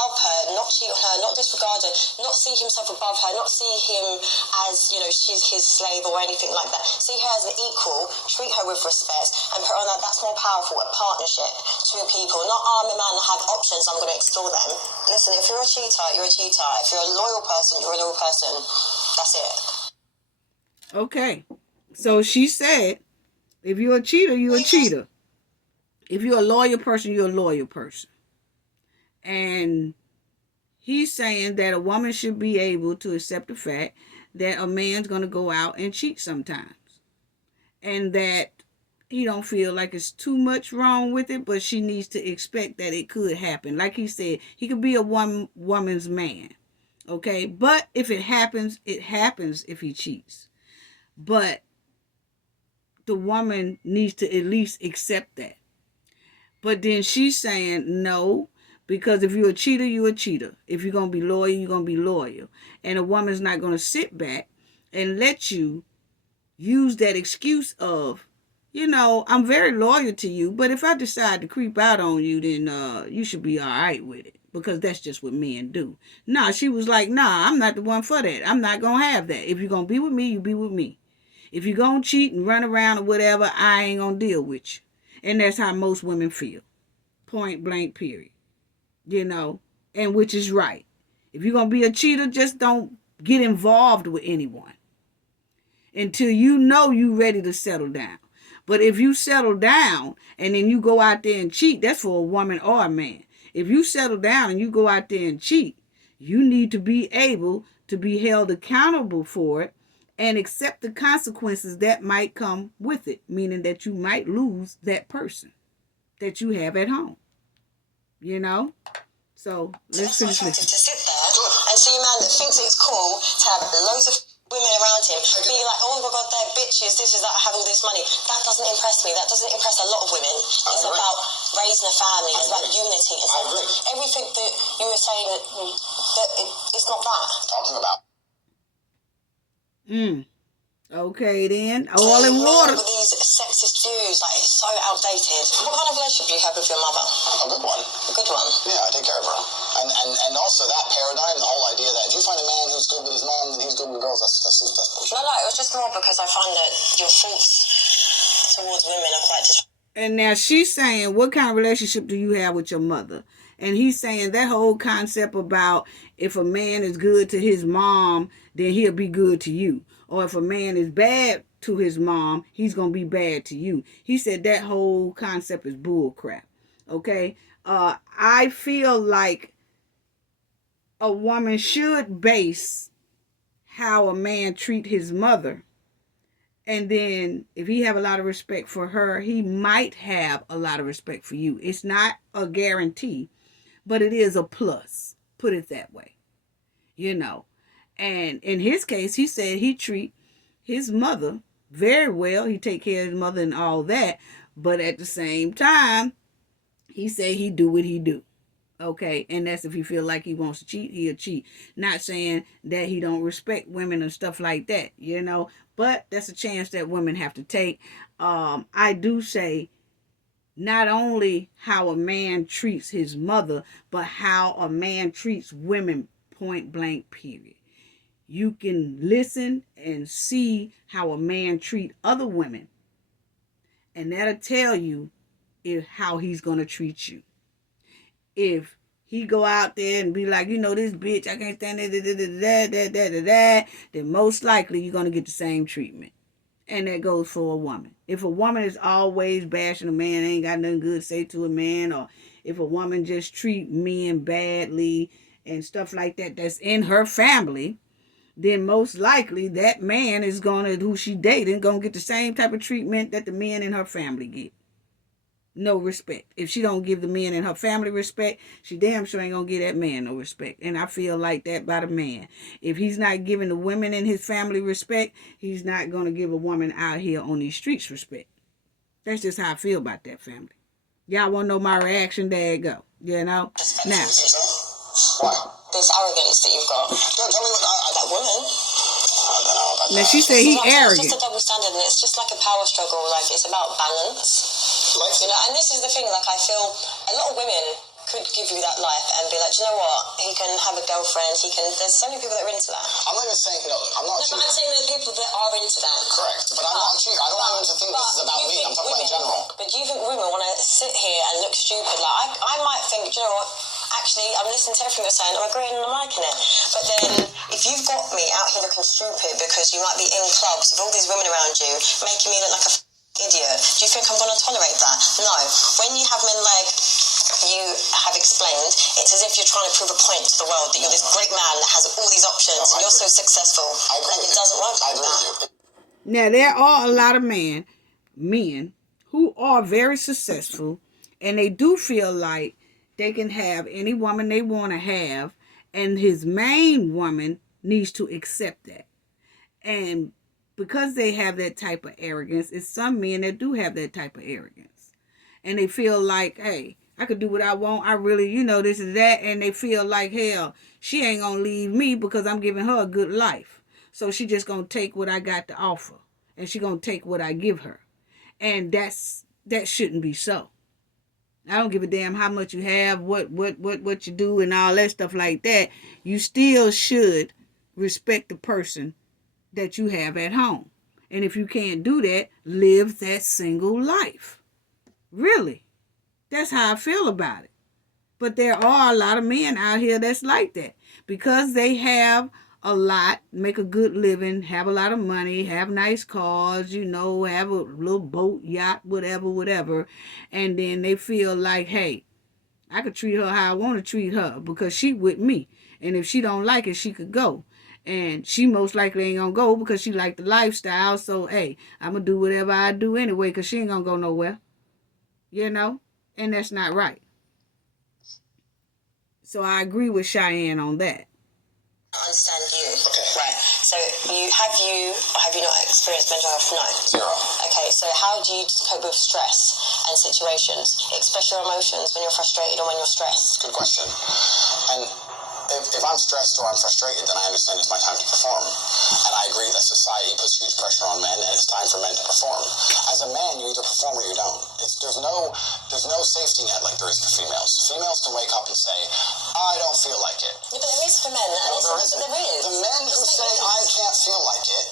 love her, not cheat on her, not disregard her, not see himself above her, not see him as, she's his slave or anything like that. See her as an equal, treat her with respect, and put on that. That's more powerful, a partnership, two people. Not, I'm a man, I have options, I'm going to explore them. Listen, if you're a cheater, you're a cheater. If you're a loyal person, you're a loyal person. That's it. Okay. So she said, if you're a cheater, you're a cheater. If you're a loyal person, you're a loyal person. And he's saying that a woman should be able to accept the fact that a man's going to go out and cheat sometimes. And that he don't feel like it's too much wrong with it, but she needs to expect that it could happen. Like he said, he could be a woman's man. Okay? But if it happens if he cheats. But the woman needs to at least accept that. But then she's saying no, because if you're a cheater, you're a cheater. If you're going to be loyal, you're going to be loyal. And a woman's not going to sit back and let you use that excuse of, I'm very loyal to you, but if I decide to creep out on you, then you should be all right with it, because that's just what men do. Nah, she was like, nah, I'm not the one for that. I'm not going to have that. If you're going to be with me, you be with me. If you're going to cheat and run around or whatever, I ain't going to deal with you. And that's how most women feel. Point blank, period. And which is right. If you're going to be a cheater, just don't get involved with anyone until you're ready to settle down. But if you settle down and then you go out there and cheat, that's for a woman or a man. If you settle down and you go out there and cheat, you need to be able to be held accountable for it and accept the consequences that might come with it, meaning that you might lose that person that you have at home. So let's finish to listening. sit there and see a man that thinks it's cool to have loads of women around him, be like, oh my God, they're bitches, this is that, I have all this money. That doesn't impress me. That doesn't impress a lot of women. It's about raising a family. It's about unity. It's like everything that you were saying that it's not that. Talking about. Okay then, oil and water. With these sexist views, like it's so outdated. What kind of relationship do you have with your mother? A good one. A good one. Yeah, I take care of her. And also that paradigm, the whole idea that if you find a man who's good with his mom, then he's good with girls, that's bullshit. No, it was just more because I find that your thoughts towards women are quite And now she's saying, what kind of relationship do you have with your mother? And he's saying that whole concept about if a man is good to his mom, then he'll be good to you. Or if a man is bad to his mom, he's going to be bad to you. He said that whole concept is bull crap. Okay? I feel like a woman should base how a man treat his mother. And then if he have a lot of respect for her, he might have a lot of respect for you. It's not a guarantee, but it is a plus. Put it that way. And in his case, he said he treat his mother very well. He take care of his mother and all that. But at the same time, he said he do what he do. Okay, and that's if he feel like he wants to cheat, he'll cheat. Not saying that he don't respect women and stuff like that, But that's a chance that women have to take. I do say not only how a man treats his mother, but how a man treats women, point blank, period. You can listen and see how a man treat other women. And that'll tell you how he's going to treat you. If he go out there and be like, this bitch, I can't stand it, then most likely you're going to get the same treatment. And that goes for a woman. If a woman is always bashing a man, ain't got nothing good to say to a man, or if a woman just treat men badly and stuff like that, that's in her family, then most likely that man who she dating, gonna get the same type of treatment that the men in her family get. no respect. If she don't give the men and her family respect, she damn sure ain't gonna give that man no respect. And I feel like that by the man. If he's not giving the women in his family respect, he's not gonna give a woman out here on these streets respect. That's just how I feel about that family. Y'all wanna know my reaction? There you go. You know? Now. You think so? Why? This arrogance that you've got. Don't tell me what that woman. I don't know about now she said he arrogant. It's just a double standard, and it's just like a power struggle. Like, it's about balance. You know, and this is the thing. Like, I feel a lot of women could give you that life and be like, do you know what? He can have a girlfriend. There's so many people that are into that. I'm not even saying, I'm not cheating. But I'm saying there's people that are into that. Correct. But I'm not cheating. I don't want them to think this is about me. I'm talking about in general. But do you think women want to sit here and look stupid? Like, I might think, do you know what? Actually, I'm listening to everything you're saying, I'm agreeing and I'm liking it. But then, if you've got me out here looking stupid because you might be in clubs with all these women around you, making me look like a idiot, do you think I'm going to tolerate that? No. When you have men like you have explained, it's as if you're trying to prove a point to the world that you're this great man that has all these options and you're so successful. And it doesn't work like that. Now, there are a lot of men who are very successful, and they do feel like they can have any woman they want to have, and his main woman needs to accept that. And because they have that type of arrogance, it's some men that do have that type of arrogance. And they feel like, hey, I could do what I want. I really, this is that. And they feel like, hell, she ain't going to leave me because I'm giving her a good life. So she just going to take what I got to offer. And she going to take what I give her. And that shouldn't be so. I don't give a damn how much you have, what you do and all that stuff like that. You still should respect the person that you have at home. And if you can't do that, live that single life. Really. That's how I feel about it. But there are a lot of men out here that's like that. Because they have a lot, make a good living, have a lot of money, have nice cars, have a little boat, yacht, whatever. And then they feel like, hey, I could treat her how I want to treat her because she with me. And if she don't like it, she could go. And she most likely ain't going to go because she like the lifestyle. So, hey, I'm going to do whatever I do anyway because she ain't going to go nowhere. And that's not right. So I agree with Cheyenne on that. I understand you. Okay. Right. So have you not experienced mental health? No. Zero. Okay, so how do you cope with stress and situations? Express your emotions when you're frustrated or when you're stressed. Good question. And if I'm stressed or I'm frustrated, then I understand it's my time to perform. And I agree that society puts huge pressure on men, and it's time for men to perform. As a man, you either perform or you don't. There's no safety net like there is for females. Females can wake up and say, I don't feel like it. Yeah, but there is for men. No, there isn't. There is. The men who say, I can't feel like it,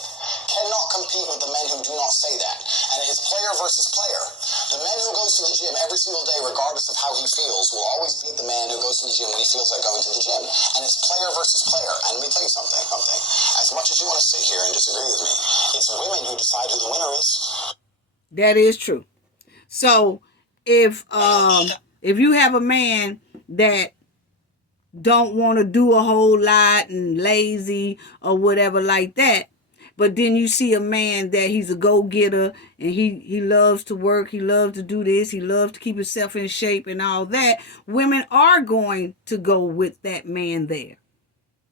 cannot compete with the men who do not say that. And it is player versus player. The man who goes to the gym every single day, regardless of how he feels, will always beat the man who goes to the gym when he feels like going to the gym. And it's player versus player. And let me tell you something. As much as you want to sit here and disagree with me, it's women who decide who the winner is. That is true. So if you have a man that don't want to do a whole lot and lazy or whatever like that, but then you see a man that he's a go-getter and he loves to work, he loves to do this, he loves to keep himself in shape and all that, women are going to go with that man there.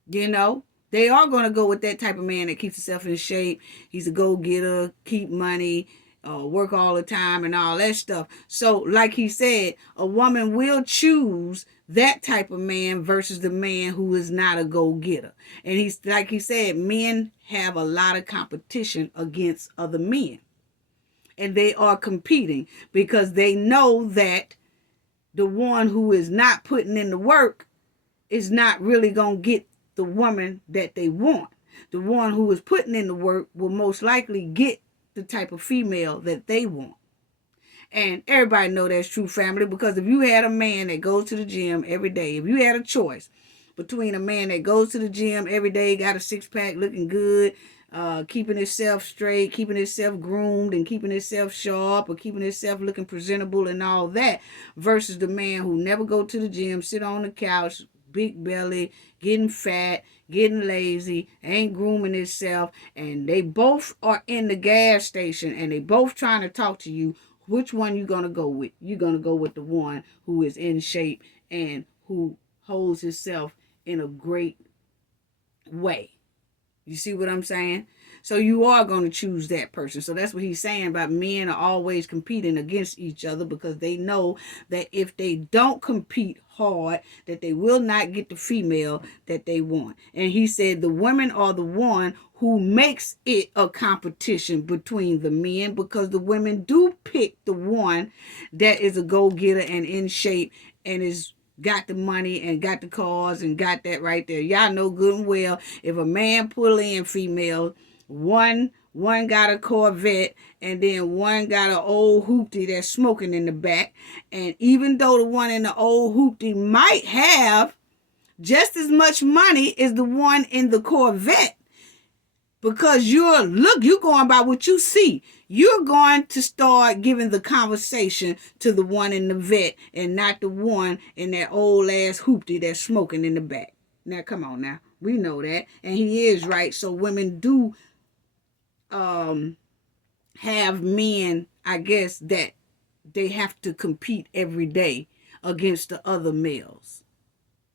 They are going to go with that type of man that keeps himself in shape. He's a go-getter, keep money, work all the time and all that stuff. So like he said, a woman will choose that type of man versus the man who is not a go-getter. And he's like he said, men have a lot of competition against other men. And they are competing because they know that the one who is not putting in the work is not really going to get the woman that they want. The one who is putting in the work will most likely get the type of female that they want. And everybody know that's true, family, because if you had a man that goes to the gym every day, if you had a choice between a man that goes to the gym every day, got a six-pack, looking good, keeping himself straight, keeping himself groomed, and keeping himself sharp, or keeping himself looking presentable and all that, versus the man who never go to the gym, sit on the couch, big belly, getting fat, getting lazy, ain't grooming himself, and they both are in the gas station, and they both trying to talk to you, Which one you gonna go with? You're gonna go with the one who is in shape and who holds himself in a great way. You see what I'm saying? So you are going to choose that person. So that's what he's saying about men are always competing against each other, because they know that if they don't compete hard, that they will not get the female that they want. And he said the women are the one who makes it a competition between the men, because the women do pick the one that is a go-getter and in shape and is got the money and got the cars and got that right there. Y'all know good and well, if a man pull in female, one got a Corvette and then one got an old hoopty that's smoking in the back. And even though the one in the old hoopty might have just as much money as the one in the Corvette, because you're going by what you see, you're going to start giving the conversation to the one in the vet and not the one in that old ass hoopty that's smoking in the back. Now, come on now. We know that. And he is right. So women do have men, I guess, that they have to compete every day against the other males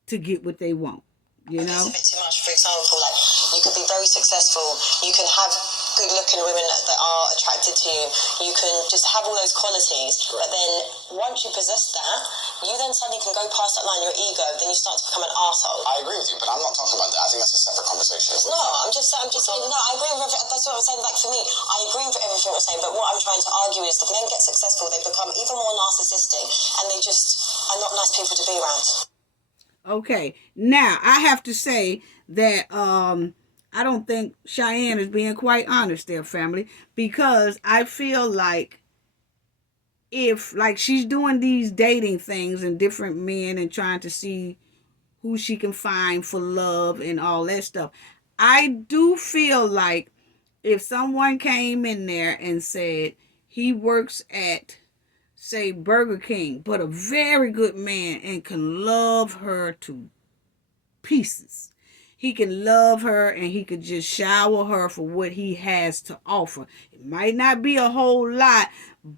to get what they want. You know? It's a bit too much. For example, like, you could be very successful. You can have good-looking women that are attracted to you. You can just have all those qualities. But then once you possess that, you then suddenly can go past that line, your ego, then you start to become an arsehole. I agree with you, but I'm not talking about that. I think that's a separate conversation. No, I'm just saying, no, I agree with everything. That's what I'm saying. Like, for me, I agree with everything you're saying, but what I'm trying to argue is that men get successful, they become even more narcissistic, and they just are not nice people to be around. Okay, now I have to say that I don't think Cheyenne is being quite honest there, family, because I feel like if, like, she's doing these dating things and different men and trying to see who she can find for love and all that stuff, I do feel like if someone came in there and said he works at, say, Burger King, but a very good man and can love her to pieces. He can love her and he could just shower her for what he has to offer. It might not be a whole lot,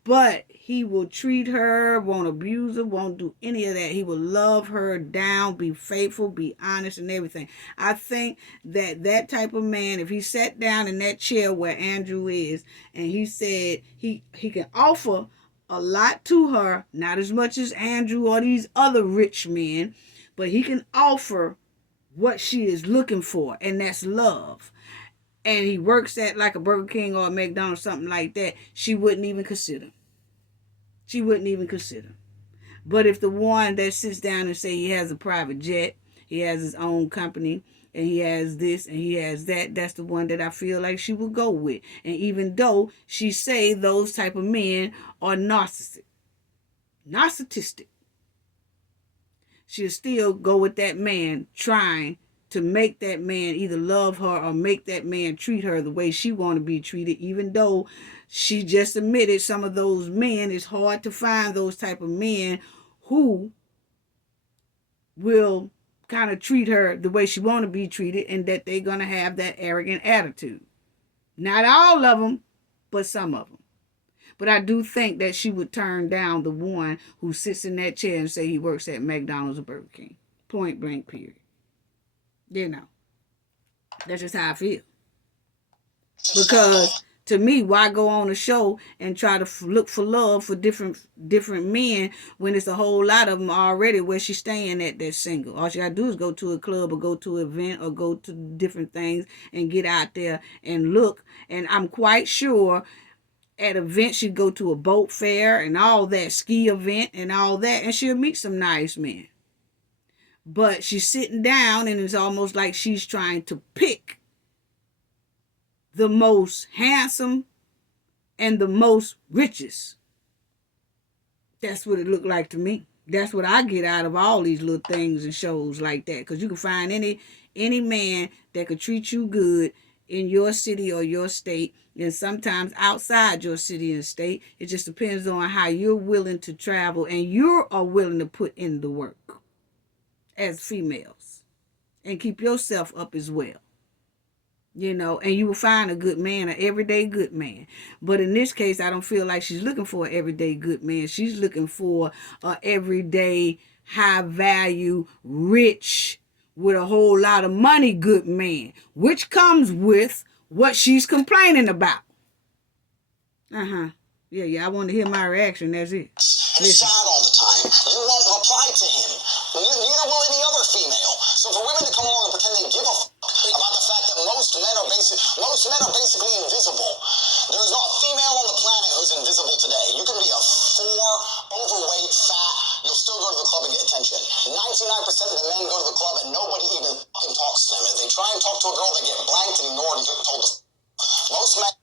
but he will treat her, won't abuse her, won't do any of that. He will love her down, be faithful, be honest and everything. I think that that type of man, if he sat down in that chair where Andrew is and he said he can offer a lot to her, not as much as Andrew or these other rich men, but he can offer what she is looking for, and that's love. And he works at like a Burger King or a McDonald's, something like that, she wouldn't even consider. She wouldn't even consider. But if the one that sits down and say he has a private jet, he has his own company, and he has this and he has that, that's the one that I feel like she would go with. And even though she say those type of men are narcissistic, she'll still go with that man, trying to make that man either love her or make that man treat her the way she want to be treated, even though she just admitted some of those men, it's hard to find those type of men who will kind of treat her the way she want to be treated, and that they're going to have that arrogant attitude. Not all of them, but some of them. But I do think that she would turn down the one who sits in that chair and say he works at McDonald's or Burger King. Point blank, period. You know. That's just how I feel. Because to me, why go on a show and try to look for love for different men when it's a whole lot of them already where she's staying at that's single? All she got to do is go to a club or go to an event or go to different things and get out there and look. And I'm quite sure at events, she'd go to a boat fair and all that, ski event and all that, and she'll meet some nice men. But she's sitting down and it's almost like she's trying to pick the most handsome and the most richest. That's what it looked like to me. That's what I get out of all these little things and shows like that. Because you can find any man that could treat you good in your city or your state, and sometimes outside your city and state. It just depends on how you're willing to travel and you are willing to put in the work as females and keep yourself up as well. You know, and you will find a good man, an everyday good man. But in this case, I don't feel like she's looking for an everyday good man. She's looking for a everyday, high value, rich, with a whole lot of money good man, which comes with what she's complaining about. Yeah, I want to hear my reaction. That's it. And he's sad all the time. You won't reply to him. Neither will any other female. So for women to come along and pretend they give a fuck about the fact that most men are basically invisible. There's not a female on the planet who's invisible today. You can be a 4, overweight, fat. You'll still go to the club and get attention. 99% of the men go to the club and nobody even fucking talks to them. If they try and talk to a girl, they get blanked and ignored and get told to. Most men.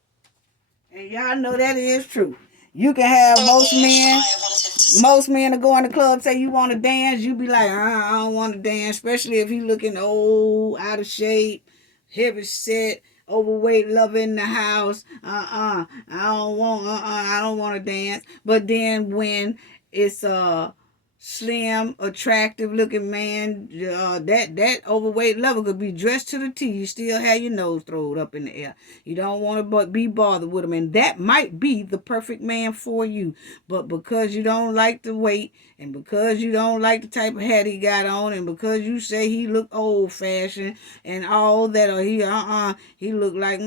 And y'all know that is true. You can have most men to go in the club, say you want to dance, you be like, I don't want to dance, especially if he looking old, out of shape, heavy set, overweight, lover in the house. I don't want to dance. But then when it's slim, attractive looking man, that overweight lover could be dressed to the T. You still have your nose thrown up in the air. You don't want to be bothered with him, and that might be the perfect man for you. But because you don't like the weight, and because you don't like the type of hat he got on, and because you say he look old fashioned and all that, or he look like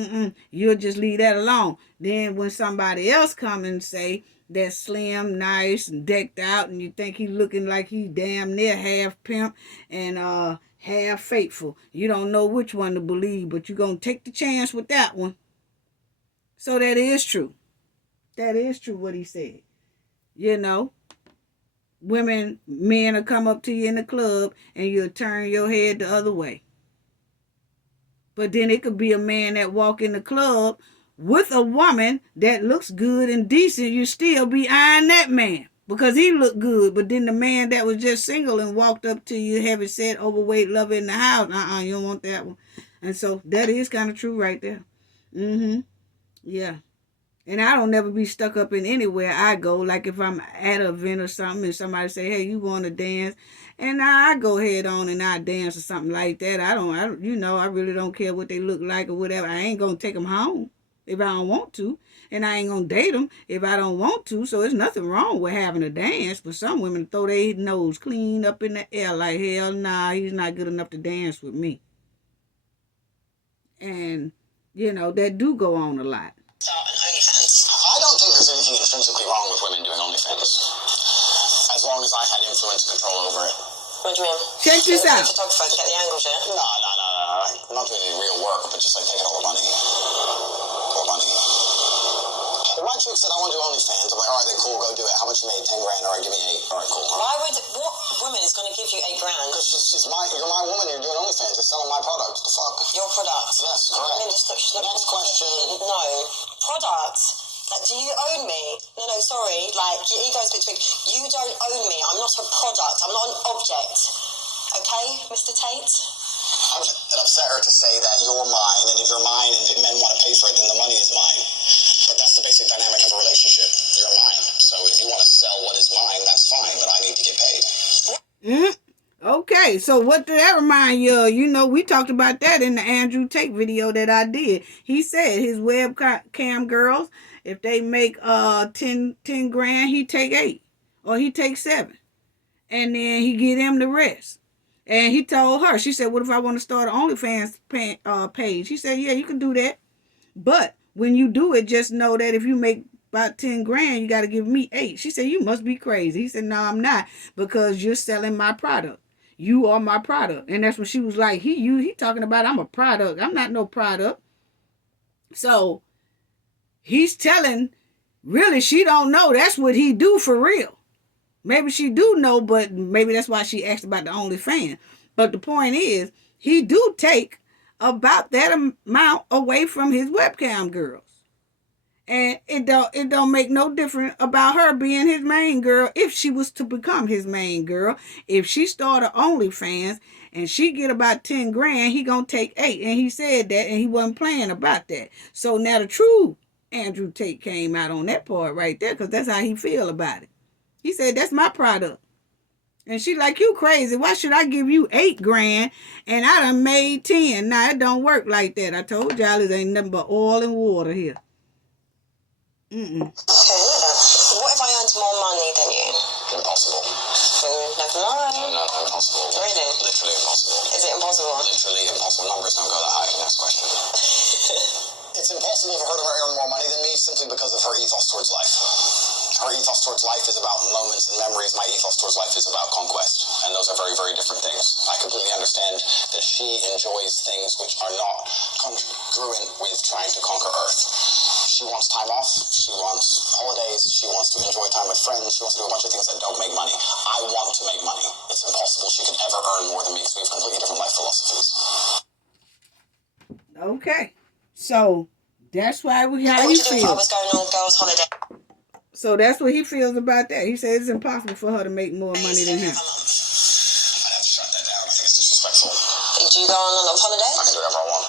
you'll just leave that alone. Then when somebody else come and say that's slim, nice, and decked out, and you think he looking like he damn near half pimp and half faithful. You don't know which one to believe, but you're going to take the chance with that one. So that is true. That is true what he said. You know, men will come up to you in the club and you'll turn your head the other way. But then it could be a man that walk in the club with a woman that looks good and decent, you still be eyeing that man because he looked good. But then the man that was just single and walked up to you, heavy set, overweight, lover in the house, you don't want that one. And so that is kind of true right there. Yeah. And I don't never be stuck up in anywhere I go. Like if I'm at an event or something and somebody say, hey, you want to dance? And I go head on and I dance or something like that. I really don't care what they look like or whatever. I ain't going to take them home if I don't want to. And I ain't going to date them if I don't want to. So there's nothing wrong with having a dance. But some women throw their nose clean up in the air like, hell nah, he's not good enough to dance with me. And, that do go on a lot. I don't think there's anything intrinsically wrong with women doing OnlyFans. As long as I had influence and control over it. What do you mean? Check this out. Photographer to get the angles, yeah? No. I'm not doing any real work, but just like taking over money. If my chick said I want to do OnlyFans, I'm like, all right, then cool, go do it. How much you made? 10 grand. All right, give me 8. All right, cool. What woman is going to give you 8 grand? Because you're my woman, you're doing OnlyFans. You're selling my product. What the fuck? Your product? Yes, correct. Next question. No. Product? Like, do you own me? No, sorry. Like, your ego's a bit too big. You don't own me. I'm not a product. I'm not an object. Okay, Mr. Tate? It upset her to say that you're mine, and if you're mine and men want to pay for it, then the money is mine. But that's the basic dynamic of a relationship. You're mine. So if you want to sell what is mine, that's fine, but I need to get paid. Okay, so what did that remind you of? We talked about that in the Andrew Tate video that I did. He said his webcam girls, if they make 10 grand, he take 8 or he take 7. And then he get them the rest. And he told her, she said, what if I want to start an OnlyFans page? He said, yeah, you can do that. But when you do it, just know that if you make about 10 grand, you got to give me 8. She said, you must be crazy. He said, no, I'm not, because you're selling my product. You are my product. And that's when she was like, he talking about I'm a product. I'm not no product. So he's telling, really, she don't know. That's what he do for real. Maybe she do know, but maybe that's why she asked about the OnlyFans. But the point is, he do take about that amount away from his webcam girls. And it don't make no difference about her being his main girl if she was to become his main girl. If she started OnlyFans and she get about 10 grand, he gonna take 8. And he said that, and he wasn't playing about that. So now the true Andrew Tate came out on that part right there, because that's how he feel about it. He said, that's my product. And she like, you crazy. Why should I give you $8,000 and I done made 10? Nah, it don't work like that. I told y'all it ain't nothing but oil and water here. Okay, look. What if I earned more money than you? Impossible. Never mind. No, impossible. Really? Literally impossible. Is it impossible? Literally impossible. Numbers don't go that high. Next question. It's impossible for her to earn more money than me simply because of her ethos towards life. Her ethos towards life is about moments and memories. My ethos towards life is about conquest. And those are very, very different things. I completely understand that she enjoys things which are not congruent with trying to conquer Earth. She wants time off. She wants holidays. She wants to enjoy time with friends. She wants to do a bunch of things that don't make money. I want to make money. It's impossible she could ever earn more than me because we have completely different life philosophies. Okay. So that's why how What he would you do if I feels. was going on girls' holiday? So that's what he feels about that. He says it's impossible for her to make more money than him. I'd have to shut that down. I think it's disrespectful. Do you go on a lot of holidays? I can do whatever I want.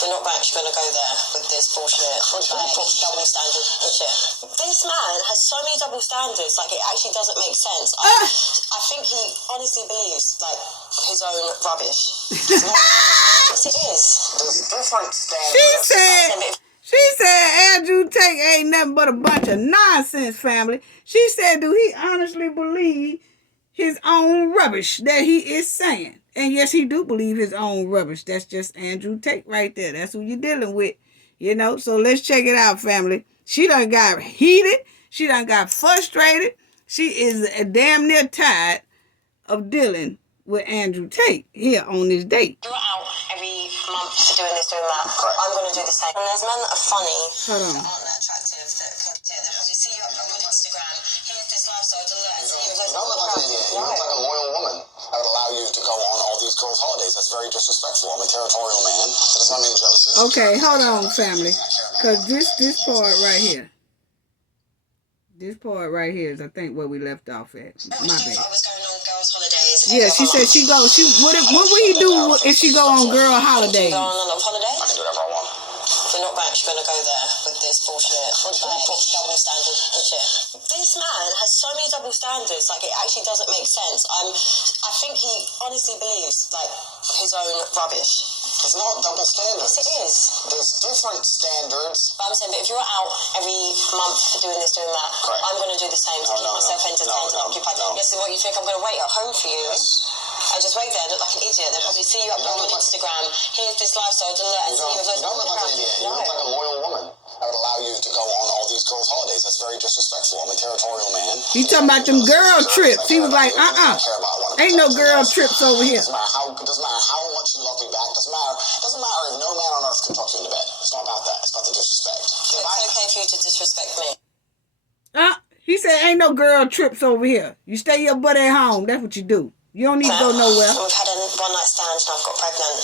We're not actually going to go there with this bullshit, like double standard and shit. This man has so many double standards, like it actually doesn't make sense. I think he honestly believes like his own rubbish. Yes, it is. There's different standards. She said Andrew Tate ain't nothing but a bunch of nonsense, family. She said, do he honestly believe his own rubbish that he is saying? And yes, he do believe his own rubbish. That's just Andrew Tate right there. That's who you're dealing with, you know. So let's check it out, family. She done got heated. She done got frustrated. She is damn near tired of dealing with Andrew Tate here on this date. You're out every month doing this, doing that. Right. I'm going to do the same. And there's men that are funny, that aren't that attractive, that can probably see you up on Instagram. Here's this lifestyle to look and see you. You don't look like an idiot. You look like a loyal woman. I would allow you to go on all these girls' holidays. That's very disrespectful. I'm a territorial man. That does not mean jealousy. Okay, hold on, family. Because this part right here. This part right here is, I think, where we left off at. My bad. I was going on girls' holidays. Yeah, she said she go. What would he do if she go on girl holidays? Go on a lot of holidays? I can do whatever I want. We're not actually going to go there with this bullshit, like double standard and shit. This man has so many double standards, like it actually doesn't make sense. I think he honestly believes like his own rubbish. It's not double standards. Yes, it is. There's different standards. But I'm saying, but if you're out every month doing this, doing that, Correct. I'm going to do the same to keep myself entertained and occupied. Yes, so what, you think I'm going to wait at home for you? Yes. I just wait there, look like an idiot. They'll probably see you up on Instagram. Here's this lifestyle to look and see you. You don't look like an idiot. You look like a loyal woman. I would allow you to go on all these girls' holidays. That's very disrespectful. I'm a territorial man. He talking about them girl trips. He was like, ain't no girl trips over here. Doesn't matter how much you love me back. Doesn't matter if no man on earth can talk you into bed. It's not about that. It's about the disrespect. It's okay for you to disrespect me. He said, ain't no girl trips over here. You stay your butt at home. That's what you do. You don't need to go nowhere. We've had a one-night stand and I've got pregnant.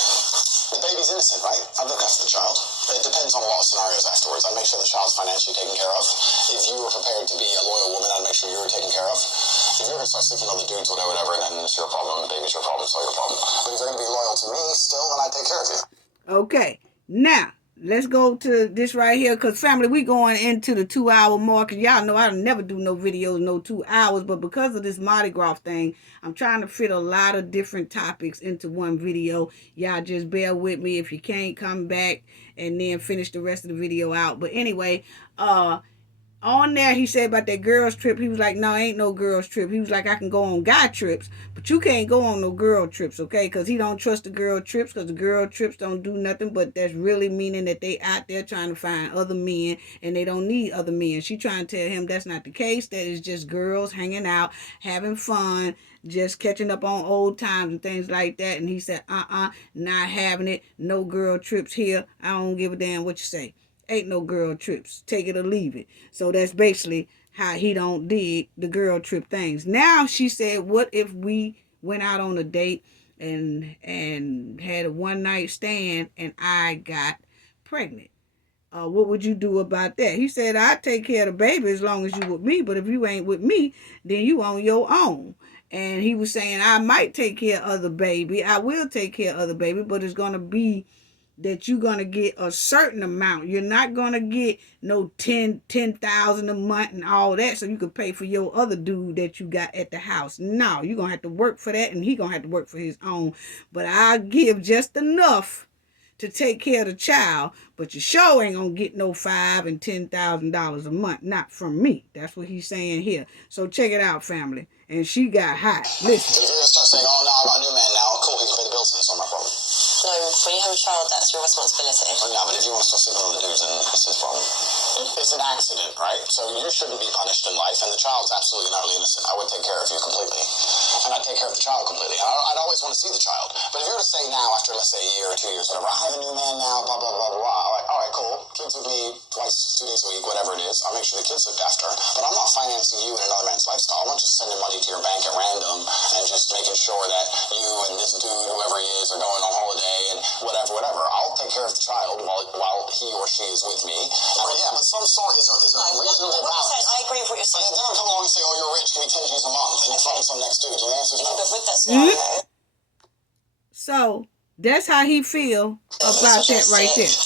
The baby's innocent, right? I look after the child. It depends on a lot of scenarios afterwards. I'd make sure the child's financially taken care of. If you were prepared to be a loyal woman, I'd make sure you were taken care of. If you're going to start sleeping with other dudes, whatever, then it's your problem. The baby's your problem. It's not your problem. But if you're going to be loyal to me still, then I'd take care of you. Okay. Now, let's go to this right here, because family, we going into the 2-hour mark. And y'all know I never do no videos, no 2 hours, but because of this Mardi Gras thing, I'm trying to fit a lot of different topics into one video. Y'all just bear with me. If you can't, come back and then finish the rest of the video out. But anyway, on there, he said about that girls trip. He was like, no, ain't no girls trip. He was like, I can go on guy trips, but you can't go on no girl trips, okay? Because he don't trust the girl trips, because the girl trips don't do nothing, but that's really meaning that they out there trying to find other men, and they don't need other men. She trying to tell him that's not the case, that it's just girls hanging out, having fun, just catching up on old times and things like that. And he said, not having it. No girl trips here. I don't give a damn what you say. Ain't no girl trips. Take it or leave it. So that's basically how he don't dig the girl trip things. Now she said, what if we went out on a date and had a one-night stand and I got pregnant? What would you do about that? He said, I take care of the baby as long as you with me, but if you ain't with me, then you on your own. And he was saying, I might take care of the baby. I will take care of the baby, but it's going to be that you're going to get a certain amount. You're not going to get no 10,000 a month and all that so you can pay for your other dude that you got at the house. No, you're going to have to work for that, and he going to have to work for his own. But I'll give just enough to take care of the child, but you sure ain't gonna get no $5,000 and $10,000 a month, not from me. That's what he's saying here. So check it out, family. And she got hot. Listen. If you're gonna start saying, "Oh no, I got a new man now," cool, he can pay the bills, and it's not my problem. No, when you have a child, that's your responsibility. Oh, no, but if you want to start sleeping on the dudes, then it's his problem. It's an accident, right? So you shouldn't be punished in life, and the child's absolutely and utterly innocent. I would take care of you completely, and I'd take care of the child completely. And I'd always want to see the child. But if you were to say now, after let's say a year or 2 years, whatever, I have a new man now, blah blah blah blah blah. I'm like, all right, cool. Kids with me twice, 2 days a week, whatever it is. I'll make sure the kids looked after. But I'm not financing you in another man's lifestyle. I'm not just sending money to your bank at random and just making sure that you and this dude, whoever he is, are going on holiday and whatever. I'll take care of the child while he or she is with me. Yeah, but some sort is a reasonable balance. I agree with what you're saying. But then don't come along and say, "Oh, you're rich, give me 10 G's a month," and you're fucking some next dude. The answer's no. But with that scenario, So that's how he feel about that right there.